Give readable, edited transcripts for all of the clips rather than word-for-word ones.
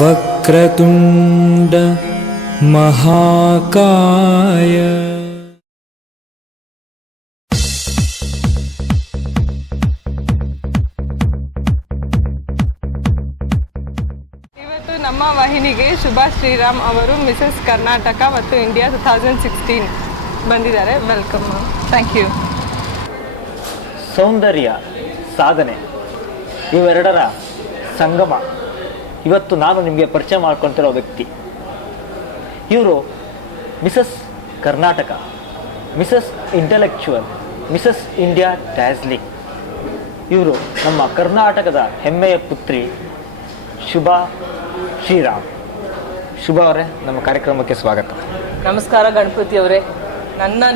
ವಕ್ರತುಂಡ ಮಹಾಕಾಯ. ಇವತ್ತು ನಮ್ಮ ವಾಹಿನಿಗೆ ಶುಭಾ ಶ್ರೀರಾಮ್ ಅವರು ಮಿಸಸ್ ಕರ್ನಾಟಕ ಮತ್ತು ಇಂಡಿಯಾ 2016 ಬಂದಿದ್ದಾರೆ. Welcome ma'am. Thank you. ಸೌಂದರ್ಯ ಸಾಧನೆ ಇವೆರಡರ ಸಂಗಮ ಇವತ್ತು ನಾನು ನಿಮಗೆ ಪರಿಚಯ ಮಾಡ್ಕೊತಿರೋ ವ್ಯಕ್ತಿ. ಇವರು Mrs Karnataka, Mrs intellectual, Mrs India dazzling. ಇವರು ನಮ್ಮ ಕರ್ನಾಟಕದ ಹೆಮ್ಮೆಯ ಪುತ್ರಿ ಶುಭಾ ಶ್ರೀರಾಮ್. ಶುಭಾ ಅವರೇ, ನಮ್ಮ ಕಾರ್ಯಕ್ರಮಕ್ಕೆ ಸ್ವಾಗತ. ನಮಸ್ಕಾರ ಗಣಪತಿ ಅವರೇ.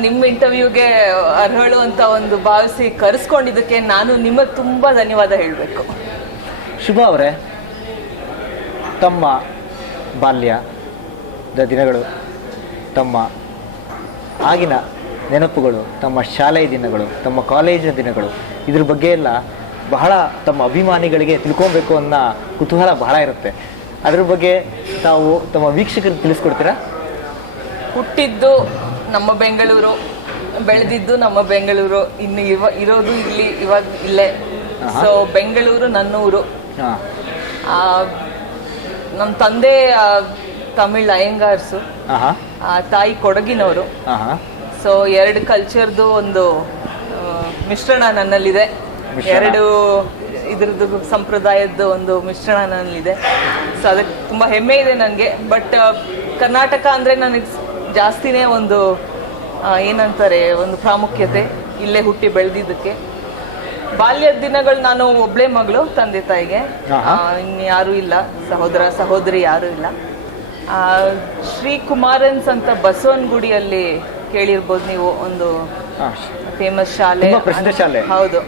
ನಿಮ್ಮ ಇಂಟರ್ವ್ಯೂಗೆ ಅರ್ಹಳು ಅಂತ ಒಂದು ಭಾವಿಸಿ ಕರೆಸ್ಕೊಂಡಿದ್ದಕ್ಕೆ ನಾನು ನಿಮಗೆ ತುಂಬ ಧನ್ಯವಾದ ಹೇಳಬೇಕು. ಶುಭಾ ಅವರೇ, ತಮ್ಮ ಬಾಲ್ಯದ ದಿನಗಳು, ತಮ್ಮ ಆಗಿನ ನೆನಪುಗಳು, ತಮ್ಮ ಶಾಲೆಯ ದಿನಗಳು, ತಮ್ಮ ಕಾಲೇಜಿನ ದಿನಗಳು, ಇದ್ರ ಬಗ್ಗೆ ಎಲ್ಲ ಬಹಳ ತಮ್ಮ ಅಭಿಮಾನಿಗಳಿಗೆ ತಿಳ್ಕೊಬೇಕು ಅನ್ನೋ ಕುತೂಹಲ ಬಹಳ ಇರುತ್ತೆ. ಅದ್ರ ಬಗ್ಗೆ ತಾವು ತಮ್ಮ ವೀಕ್ಷಕರಿಗೆ ತಿಳಿಸ್ಕೊಡ್ತೀರಾ? ಹುಟ್ಟಿದ್ದು ನಮ್ಮ ಬೆಂಗಳೂರು, ಬೆಳೆದಿದ್ದು ನಮ್ಮ ಬೆಂಗಳೂರು, ಇನ್ನು ಇರೋದು ಇವಾಗ ಇಲ್ಲೇ. ಸೊ ಬೆಂಗಳೂರು ನನ್ನ ಊರು. ನಮ್ಮ ತಂದೆ ತಮಿಳ್ ಅಯ್ಯಂಗಾರ್ಸು, ತಾಯಿ ಕೊಡಗಿನವರು. ಸೊ ಎರಡು ಕಲ್ಚರ್ದು ಒಂದು ಮಿಶ್ರಣ ನನ್ನಲ್ಲಿದೆ. ಎರಡು ಇದ್ರದ್ದು ಸಂಪ್ರದಾಯದ ಒಂದು ಮಿಶ್ರಣ ನನ್ನಲ್ಲಿದೆ. ಸೊ ಅದಕ್ಕೆ ತುಂಬ ಹೆಮ್ಮೆ ಇದೆ ನನಗೆ. ಬಟ್ ಕರ್ನಾಟಕ ಅಂದರೆ ನನಗೆ ಜಾಸ್ತಿನೇ ಒಂದು ಏನಂತಾರೆ, ಒಂದು ಪ್ರಾಮುಖ್ಯತೆ ಇಲ್ಲೇ ಹುಟ್ಟಿ ಬೆಳೆದಿದ್ದಕ್ಕೆ. ಬಾಲ್ಯದ ದಿನಗಳು ನಾನು ಒಬ್ಳೇ ಮಗಳು ತಂದೆ ತಾಯಿಗೆ, ಇನ್ಯಾರೂ ಇಲ್ಲ, ಸಹೋದರಿ ಯಾರೂ ಇಲ್ಲ. ಶ್ರೀ ಕುಮಾರನ್ಸ್ ಅಂತ ಬಸವನಗುಡಿಯಲ್ಲಿ ಕೇಳಿರ್ಬೋದು ನೀವು, ಒಂದು ಫೇಮಸ್ ಶಾಲೆ. ಹೌದು.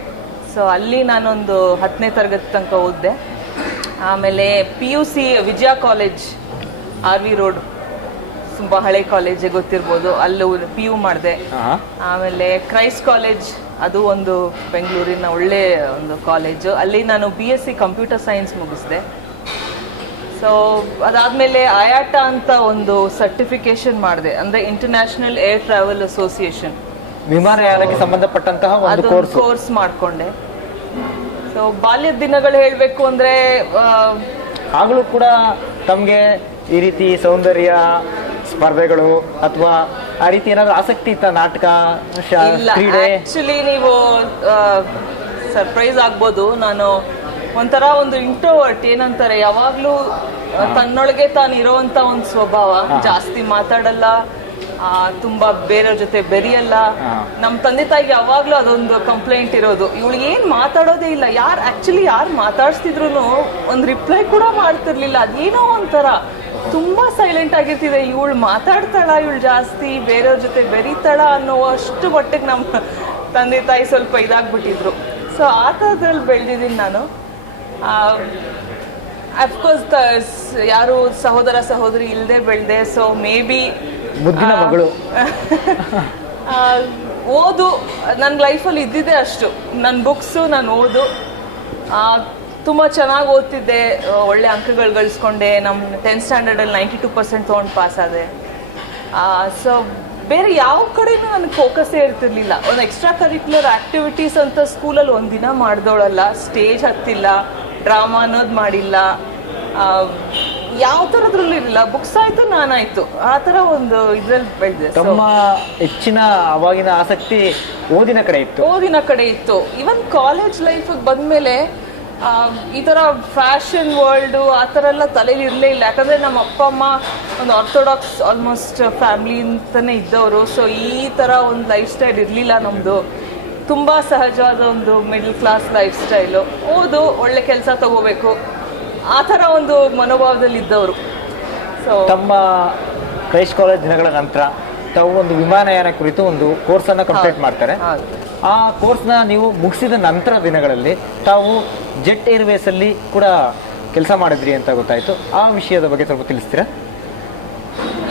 ಸೊ ಅಲ್ಲಿ ನಾನೊಂದು 10ನೇ ತರಗತಿ ತನಕ ಓದಿದೆ. ಆಮೇಲೆ PUC ವಿಜಯ ಕಾಲೇಜ್, RV ರೋಡ್, ತುಂಬ ಹಳೆ ಕಾಲೇಜ್ ಗೊತ್ತಿರ್ಬೋದು, ಅಲ್ಲೂ PU ಮಾಡಿದೆ. ಆಮೇಲೆ ಕ್ರೈಸ್ಟ್ ಕಾಲೇಜ್, ಅದು ಒಂದು ಬೆಂಗಳೂರಿನ ಒಳ್ಳೆ ಒಂದು ಕಾಲೇಜು, ಅಲ್ಲಿ ನಾನು BSc ಕಂಪ್ಯೂಟರ್ ಸೈನ್ಸ್ ಮುಗಿಸಿದೆ. ಸೊ ಅದಾದಮೇಲೆ IATA ಅಂತ ಒಂದು ಸರ್ಟಿಫಿಕೇಶನ್ ಮಾಡಿದೆ, ಅಂದರೆ ಇಂಟರ್ನ್ಯಾಷನಲ್ ಏರ್ ಟ್ರಾವೆಲ್ ಅಸೋಸಿಯೇಷನ್, ವಿಮಾನಯಾನಕ್ಕೆ ಸಂಬಂಧಪಟ್ಟಂತಹ ಒಂದು ಕೋರ್ಸ್ ಮಾಡಿಕೊಂಡೆ. ಸೊ ಬಾಲ್ಯದ ದಿನಗಳು ಹೇಳಬೇಕು ಅಂದರೆ ಆಗಲೂ ಕೂಡ ತಮಗೆ ಈ ರೀತಿ ಸೌಂದರ್ಯ ಸ್ಪರ್ಧೆಗಳು ಅಥವಾ ಆ ರೀತಿ ಏನಾದರೂ ಆಸಕ್ತಿ ಇತ್ತ? ನಾಟಕ, ಕ್ರೀಡೆ? ಆಕ್ಚುಲಿ ನೀವು ಸರ್ಪ್ರೈಸ್ ಆಗ್ಬೋದು, ನಾನು ಒಂಥರ ಒಂದು ಇಂಟ್ರೋವರ್ಟ್, ಏನಂತಾರೆ, ಯಾವಾಗ್ಲೂ ತನ್ನೊಳಗೆ ತಾನು ಇರೋವಂಥ ಒಂದು ಸ್ವಭಾವ. ಜಾಸ್ತಿ ಮಾತಾಡಲ್ಲ, ತುಂಬಾ ಬೇರೆಯವ್ರ ಜೊತೆ ಬೆರೆಯಲ್ಲ. ನಮ್ಮ ತಂದೆ ತಾಯಿಗೆ ಯಾವಾಗ್ಲೂ ಅದೊಂದು ಕಂಪ್ಲೇಂಟ್ ಇರೋದು, ಇವಳು ಏನ್ ಮಾತಾಡೋದೇ ಇಲ್ಲ. ಯಾರು ಮಾತಾಡ್ಸ್ತಿದ್ರು ಒಂದು ರಿಪ್ಲೈ ಕೂಡ ಮಾಡ್ತಿರ್ಲಿಲ್ಲ. ಅದೇನೋ ಒಂಥರ ತುಂಬಾ ಸೈಲೆಂಟ್ ಆಗಿರ್ತಿದೆ. ಇವಳು ಮಾತಾಡ್ತಾಳ, ಇವಳು ಜಾಸ್ತಿ ಬೇರೆಯವ್ರ ಜೊತೆ ಬೆರೀತಾಳ ಅನ್ನೋ ಅಷ್ಟು ಮಟ್ಟಿಗೆ ನಮ್ಮ ತಂದೆ ತಾಯಿ ಸ್ವಲ್ಪ ಇದಾಗ್ಬಿಟ್ಟಿದ್ರು. ಸೊ ಆ ಥರದಲ್ಲಿ ಬೆಳೆದಿದ್ದೀನಿ ನಾನು. ಅಫ್ಕೋರ್ಸ್ ಯಾರು ಸಹೋದರಿ ಇಲ್ಲದೆ ಬೆಳೆದೆ. ಸೊ ಮೇ ಬಿ ಮುದ್ದಿನ ಮಗಳು. ಓದು ನನ್ನ ಲೈಫಲ್ಲಿ ಇದ್ದಿದ್ದೆ ಅಷ್ಟು. ನನ್ನ ಬುಕ್ಸು, ನಾನು ಓದು ತುಂಬ ಚೆನ್ನಾಗಿ ಓದ್ತಿದ್ದೆ, ಒಳ್ಳೆ ಅಂಕಗಳು ಗಳಿಸ್ಕೊಂಡೆ. ನಮ್ಮ 10th ಸ್ಟ್ಯಾಂಡರ್ಡಲ್ಲಿ 92% ತೊಗೊಂಡು ಪಾಸ್ ಆದೆ. ಸೊ ಬೇರೆ ಯಾವ ಕಡೆನೂ ನನಗೆ ಫೋಕಸ್ಸೇ ಇರ್ತಿರ್ಲಿಲ್ಲ. ಒಂದು ಎಕ್ಸ್ಟ್ರಾ ಕರಿಕ್ಯುಲರ್ ಆ್ಯಕ್ಟಿವಿಟೀಸ್ ಅಂತ ಸ್ಕೂಲಲ್ಲಿ ಒಂದಿನ ಮಾಡ್ದೋಳಲ್ಲ, ಸ್ಟೇಜ್ ಹತ್ತಿಲ್ಲ, ಡ್ರಾಮಾ ಅನ್ನೋದು ಮಾಡಿಲ್ಲ, ಯಾವ ಥರದ್ರಲ್ಲೂ ಇರಲಿಲ್ಲ. ಬುಕ್ಸ್ ಆಯಿತು, ನಾನಾಯಿತು, ಆ ಥರ ಒಂದು ಇದರಲ್ಲಿ ಬೆಳೆದೆ. ತಮ್ಮ ಹೆಚ್ಚಿನ ಅವಾಗಿನ ಆಸಕ್ತಿ ಓದಿನ ಕಡೆ ಇತ್ತು. ಈವನ್ ಕಾಲೇಜ್ ಲೈಫಿಗೆ ಬಂದಮೇಲೆ ಈ ಥರ ಫ್ಯಾಷನ್ ವರ್ಲ್ಡು ಆ ಥರ ಎಲ್ಲ ತಲೆಯಲ್ಲಿ ಇರಲೇ ಇಲ್ಲ. ಯಾಕಂದರೆ ನಮ್ಮ ಅಪ್ಪ ಅಮ್ಮ ಒಂದು ಆರ್ಥೋಡಾಕ್ಸ್ ಆಲ್ಮೋಸ್ಟ್ ಫ್ಯಾಮಿಲಿ ಅಂತಲೇ ಇದ್ದವರು. ಸೊ ಈ ಥರ ಒಂದು ಲೈಫ್ ಸ್ಟೈಲ್ ಇರಲಿಲ್ಲ ನಮ್ಮದು. ತುಂಬ ಸಹಜವಾದ ಒಂದು ಮಿಡಲ್ ಕ್ಲಾಸ್ ಲೈಫ್ ಸ್ಟೈಲು. ಓದು, ಒಳ್ಳೆ ಕೆಲಸ ತಗೋಬೇಕು, ಆ ಥರ ಒಂದು ಮನೋಭಾವದಲ್ಲಿ ಇದ್ದವರು. ಸೊ ತಮ್ಮ ಕ್ರೈಸ್ಟ್ ಕಾಲೇಜ್ ದಿನಗಳ ನಂತರ ತಾವು ಒಂದು ವಿಮಾನಯಾನ ಕುರಿತು ಒಂದು ಕೋರ್ಸನ್ನು ಕಂಪ್ಲೀಟ್ ಮಾಡ್ತಾರೆ. ಆ ಕೋರ್ಸ್ನ ನೀವು ಮುಗಿಸಿದ ನಂತರ ದಿನಗಳಲ್ಲಿ ತಾವು ಜೆಟ್ ಏರ್ವೇಸಲ್ಲಿ ಕೂಡ ಕೆಲಸ ಮಾಡಿದ್ರಿ ಅಂತ ಗೊತ್ತಾಯಿತು. ಆ ವಿಷಯದ ಬಗ್ಗೆ ಸ್ವಲ್ಪ ತಿಳಿಸ್ತೀರಾ?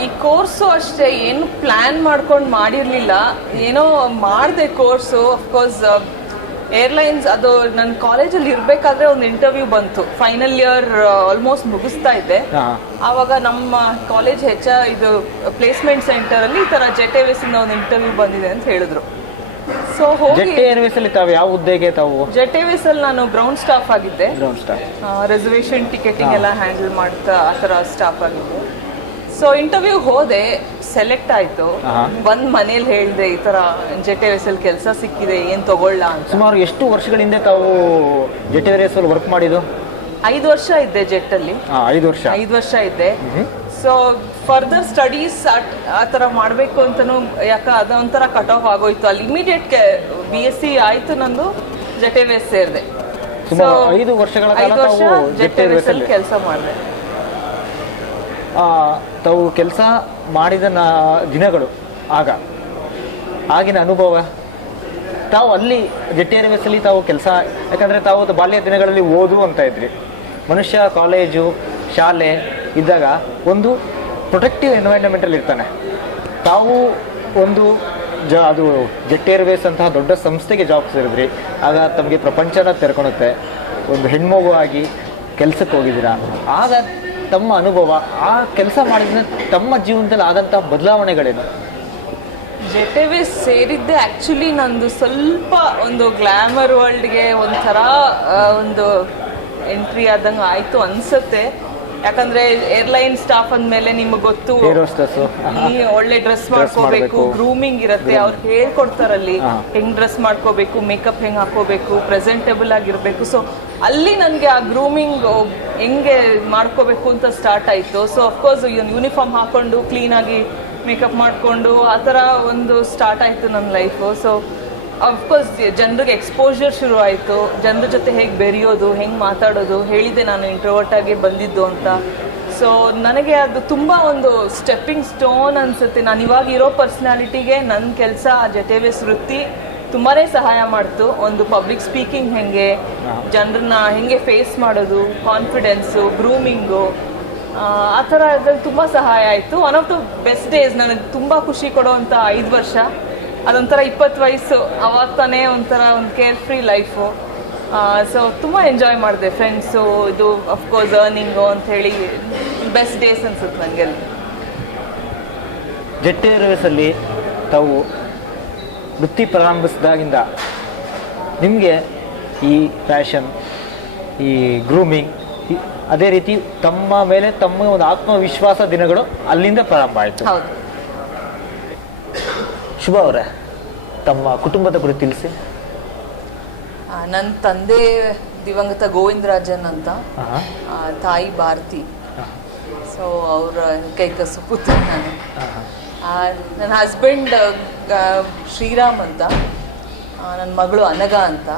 ಈ ಕೋರ್ಸು ಅಷ್ಟೇ, ಏನು ಪ್ಲ್ಯಾನ್ ಮಾಡ್ಕೊಂಡು ಮಾಡಿರಲಿಲ್ಲ, ಏನೋ ಮಾಡಿದೆ ಕೋರ್ಸು. ಅಫ್ಕೋರ್ಸ್ ಏರ್ಲೈನ್ಸ್ ಅದು ನನ್ನ ಕಾಲೇಜಲ್ಲಿ ಇರಬೇಕಾದ್ರೆ ಒಂದು ಇಂಟರ್ವ್ಯೂ ಬಂತು. ಫೈನಲ್ ಇಯರ್ ಆಲ್ಮೋಸ್ಟ್ ಮುಗಿಸ್ತಾ ಇದ್ದೆ. ಆವಾಗ ನಮ್ಮ ಕಾಲೇಜ್ ಇದು ಪ್ಲೇಸ್ಮೆಂಟ್ ಸೆಂಟರ್ ಅಲ್ಲಿ ಈ ತರ ಜೆಟ್ ಏರ್ವೇಸ್ ಇಂದ ಒಂದು ಇಂಟರ್ವ್ಯೂ ಬಂದಿದೆ ಅಂತ ಹೇಳಿದ್ರು. ಸೊ ಹೋಗಿ ಜೆಟ್ ಏರ್ವೇಸ್ ಅಲ್ಲಿ ತಾವು ಯಾವ ಹುದ್ದೆಗೆ ತಾವು? ಜೆಟ್ ಏರ್ವೇಸ್ ಅಲ್ಲಿ ನಾನು ಗ್ರೌಂಡ್ ಸ್ಟಾಫ್ ಆಗಿದ್ದೆ. ರೆಸರ್ವೇಶನ್ ಟಿಕೆಟಿಂಗ್ ಎಲ್ಲ ಹ್ಯಾಂಡಲ್ ಮಾಡ್ತಾ ಆ ಥರ ಸ್ಟಾಫ್ ಆಗಿದ್ದೆ. ಸೊ ಇಂಟರ್ವ್ಯೂ ಹೋದೆ, ಸೆಲೆಕ್ಟ್ ಆಯ್ತು. ಬಂದ್ ಮನೇಲಿ ಹೇಳಿದೆ ಈ ತರ ಜೆಟ್ ಏರ್ವೇಸ್ ಅಲ್ಲಿ ಕೆಲಸ ಸಿಕ್ಕಿದೆ, ಏನ್ ತಗೊಳ್ಳ ಅಂತ. ಸುಮಾರು ಎಷ್ಟು ವರ್ಷಗಳಿಂದ ತಾವು ಜೆಟ್ ಏರ್ವೇಸ್ ಅಲ್ಲಿ ವರ್ಕ್ ಮಾಡಿದ್ದು? 5 ವರ್ಷ ಇದ್ದೆ ಜೆಟ್ ಅಲ್ಲಿ. 5 ವರ್ಷ ಇದ್ದೆ. ಸೊ ಫರ್ದರ್ ಸ್ಟಡೀಸ್ ಆ ಥರ ಮಾಡಬೇಕು ಅಂತಲೂ ಅದೊಂಥರ ಕಟ್ ಆಫ್ ಆಗೋಯ್ತು. ಅಲ್ಲಿ ಇಮಿಡಿಯೇಟ್ BSc ಆಯ್ತು ನಂದು, ಜೆಟ್ ಏರ್ವೇಸ್ ಸೇರಿದೆ. ಸುಮಾರು 5 ವರ್ಷಗಳ ಕಾಲ ಜೆಟ್ ಏರ್ವೇಸ್ ಅಲ್ಲಿ ಕೆಲಸ ಮಾಡಿದೆ. ತಾವು ಕೆಲಸ ಮಾಡಿದ ದಿನಗಳು, ಆಗಿನ ಅನುಭವ, ತಾವು ಅಲ್ಲಿ ಜೆಟ್ ಏರ್ವೇಸ್ ಅಲ್ಲಿ ತಾವು ಕೆಲಸ, ಯಾಕಂದ್ರೆ ತಾವು ಬಾಲ್ಯ ದಿನಗಳಲ್ಲಿ ಓದು ಅಂತ ಇದ್ರಿ. ಮನುಷ್ಯ ಕಾಲೇಜು ಶಾಲೆ ಇದ್ದಾಗ ಒಂದು ಪ್ರೊಟೆಕ್ಟಿವ್ ಎನ್ವೈರನ್ಮೆಂಟಲ್ಲಿ ಇರ್ತಾನೆ. ತಾವು ಒಂದು ಅದು ಜೆಟ್ ಏರ್ವೇಸ್ ಅಂತಹ ದೊಡ್ಡ ಸಂಸ್ಥೆಗೆ ಜಾಬ್ ಸೇರಿದ್ರಿ. ಆಗ ತಮಗೆ ಪ್ರಪಂಚನ ತೆರ್ಕೊಳುತ್ತೆ. ಒಂದು ಹೆಣ್ಮಗು ಆಗಿ ಕೆಲಸಕ್ಕೆ ಹೋಗಿದ್ದೀರಾ. ಆಗ ತಮ್ಮ ಅನುಭವ, ಆ ಕೆಲಸ ಮಾಡಿದ ತಮ್ಮ ಜೀವನದಲ್ಲಿ ಆದಂಥ ಬದಲಾವಣೆಗಳೇನು? ಜೆಟ್ ಏರ್ವೇಸ್ ಸೇರಿದ್ದೆ ಆ್ಯಕ್ಚುಲಿ ನಂದು ಸ್ವಲ್ಪ ಒಂದು ಗ್ಲಾಮರ್ ವರ್ಲ್ಡ್ಗೆ ಒಂಥರ ಒಂದು ಎಂಟ್ರಿ ಆದಂಗೆ ಆಯಿತು ಅನಿಸುತ್ತೆ. ಯಾಕಂದ್ರೆ ಏರ್ಲೈನ್ ಸ್ಟಾಫ್ ಅಂದ್ಮೇಲೆ ನಿಮ್ಗೆ ಗೊತ್ತು, ಒಳ್ಳೆ ಡ್ರೆಸ್ ಮಾಡ್ಕೋಬೇಕು, ಗ್ರೂಮಿಂಗ್ ಇರುತ್ತೆ, ಅವ್ರು ಹೇಳ್ಕೊಡ್ತಾರಲ್ಲಿ ಹೆಂಗ್ ಡ್ರೆಸ್ ಮಾಡ್ಕೋಬೇಕು, ಮೇಕಪ್ ಹೆಂಗ್ ಹಾಕೋಬೇಕು, ಪ್ರೆಸೆಂಟೇಬಲ್ ಆಗಿರ್ಬೇಕು. ಸೊ ಅಲ್ಲಿ ನನಗೆ ಆ ಗ್ರೂಮಿಂಗ್ ಹೆಂಗೆ ಮಾಡ್ಕೋಬೇಕು ಅಂತ ಸ್ಟಾರ್ಟ್ ಆಯಿತು. ಸೊ ಅಫ್ಕೋರ್ಸ್ ಯೂನಿಫಾರ್ಮ್ ಹಾಕೊಂಡು ಕ್ಲೀನಾಗಿ ಮೇಕಪ್ ಮಾಡಿಕೊಂಡು ಆ ಥರ ಒಂದು ಸ್ಟಾರ್ಟ್ ಆಯಿತು ನನ್ನ ಲೈಫು. ಸೊ ಅಫ್ಕೋರ್ಸ್ ಜನರಿಗೆ ಎಕ್ಸ್ಪೋಜರ್ ಶುರು ಆಯಿತು. ಜನರ ಜೊತೆ ಹೇಗೆ ಬೆರೆಯೋದು, ಹೆಂಗೆ ಮಾತಾಡೋದು. ಹೇಳಿದೆ ನಾನು ಇಂಟ್ರೋವರ್ಟ್ ಆಗಿ ಬಂದಿದ್ದು ಅಂತ. ಸೊ ನನಗೆ ಅದು ತುಂಬ ಒಂದು ಸ್ಟೆಪ್ಪಿಂಗ್ ಸ್ಟೋನ್ ಅನಿಸುತ್ತೆ. ನಾನು ಇವಾಗ ಇರೋ ಪರ್ಸ್ನಾಲಿಟಿಗೆ ನನ್ನ ಕೆಲಸ ಜೆಟ್ ಏರ್ವೇಸ್ ವೃತ್ತಿ ತುಂಬಾ ಸಹಾಯ ಮಾಡ್ತು. ಒಂದು ಪಬ್ಲಿಕ್ ಸ್ಪೀಕಿಂಗ್ ಹೆಂಗೆ, ಜನರನ್ನ ಹೆಂಗೆ ಫೇಸ್ ಮಾಡೋದು, ಕಾನ್ಫಿಡೆನ್ಸು, ಗ್ರೂಮಿಂಗು, ಆ ಥರ ಅದ್ರಲ್ಲಿ ತುಂಬ ಸಹಾಯ ಆಯಿತು. One of the best days, ನನಗೆ ತುಂಬ ಖುಷಿ ಕೊಡೋವಂಥ 5 ವರ್ಷ. ಅದೊಂಥರ 20 ವಯಸ್ಸು, ಅವಾಗ ತಾನೇ ಒಂಥರ ಒಂದು ಕೇರ್ ಫ್ರೀ ಲೈಫು. ಸೊ ತುಂಬ ಎಂಜಾಯ್ ಮಾಡಿದೆ. ಫ್ರೆಂಡ್ಸು, ಇದು ಅಫ್ಕೋರ್ಸ್ ಅರ್ನಿಂಗು ಅಂಥೇಳಿ ಬೆಸ್ಟ್ ಡೇಸ್ ಅನ್ಸುತ್ತೆ ನನಗೆ. ಜೆಟ್ ಏರ್ವೇಸಲ್ಲಿ ತಾವು ವೃತ್ತಿ ಪ್ರಾರಂಭಿಸಿದಾಗಿಂದ ನಿಮಗೆ ಈ ಫ್ಯಾಷನ್, ಈ ಗ್ರೂಮಿಂಗ್, ಅದೇ ರೀತಿ ತಮ್ಮ ಮೇಲೆ ತಮ್ಮ ಒಂದು ಆತ್ಮವಿಶ್ವಾಸ ದಿನಗಳು ಅಲ್ಲಿಂದ ಪ್ರಾರಂಭ ಆಯಿತು. ಹೌದು. ಶುಭ ಅವರೇ, ತಮ್ಮ ಕುಟುಂಬದ ಕುರಿತು ತಿಳಿಸಿ. ನನ್ನ ತಂದೆ ದಿವಂಗತ ಗೋವಿಂದರಾಜನ್ ಅಂತ, ತಾಯಿ ಭಾರತಿ. ಸೊ ಅವರ ಕೈಕಸು ಪುತ್ರ ನಾನು. ನನ್ನ ಹಸ್ಬೆಂಡ್ ಶ್ರೀರಾಮ್ ಅಂತ, ನನ್ನ ಮಗಳು ಅನಗ ಅಂತ.